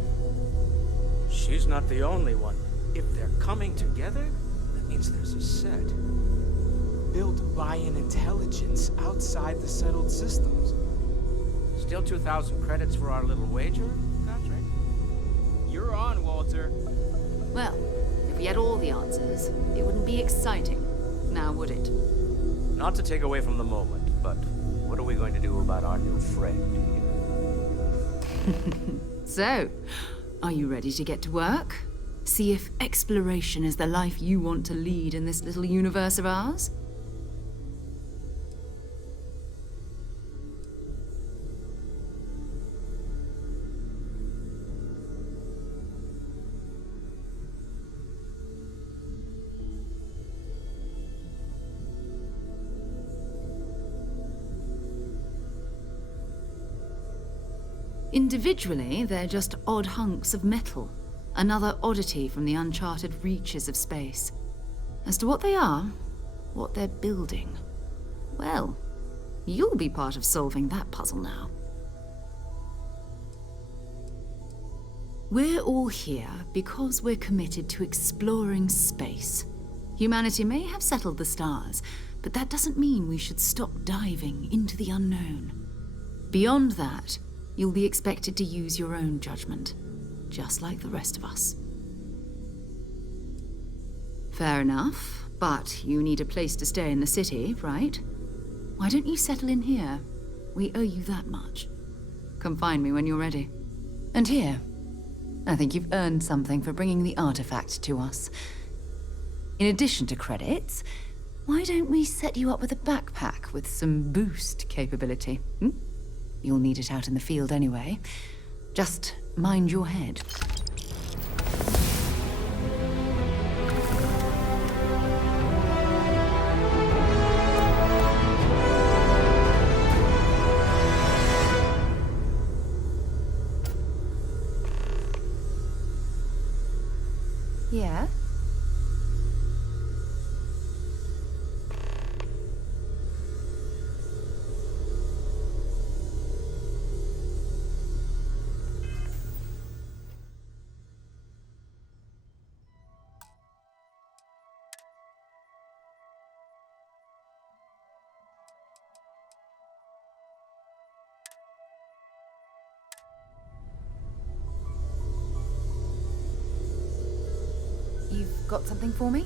She's not the only one. If they're coming together, that means there's a set. Built by an intelligence outside the settled systems. Still 2,000 credits for our little wager, Contract? You're on, Walter. Well, if we had all the answers, it wouldn't be exciting, now would it? Not to take away from the moment, but what are we going to do about our new friend here? So, are you ready to get to work? See if exploration is the life you want to lead in this little universe of ours? Individually, they're just odd hunks of metal. Another oddity from the uncharted reaches of space. As to what they are, what they're building, well, you'll be part of solving that puzzle now. We're all here because we're committed to exploring space. Humanity may have settled the stars, but that doesn't mean we should stop diving into the unknown. Beyond that, you'll be expected to use your own judgment, just like the rest of us. Fair enough, but you need a place to stay in the city, right? Why don't you settle in here? We owe you that much. Come find me when you're ready. And here, I think you've earned something for bringing the artifact to us. In addition to credits, why don't we set you up with a backpack with some boost capability? You'll need it out in the field anyway. Just mind your head. Yeah? You've got something for me?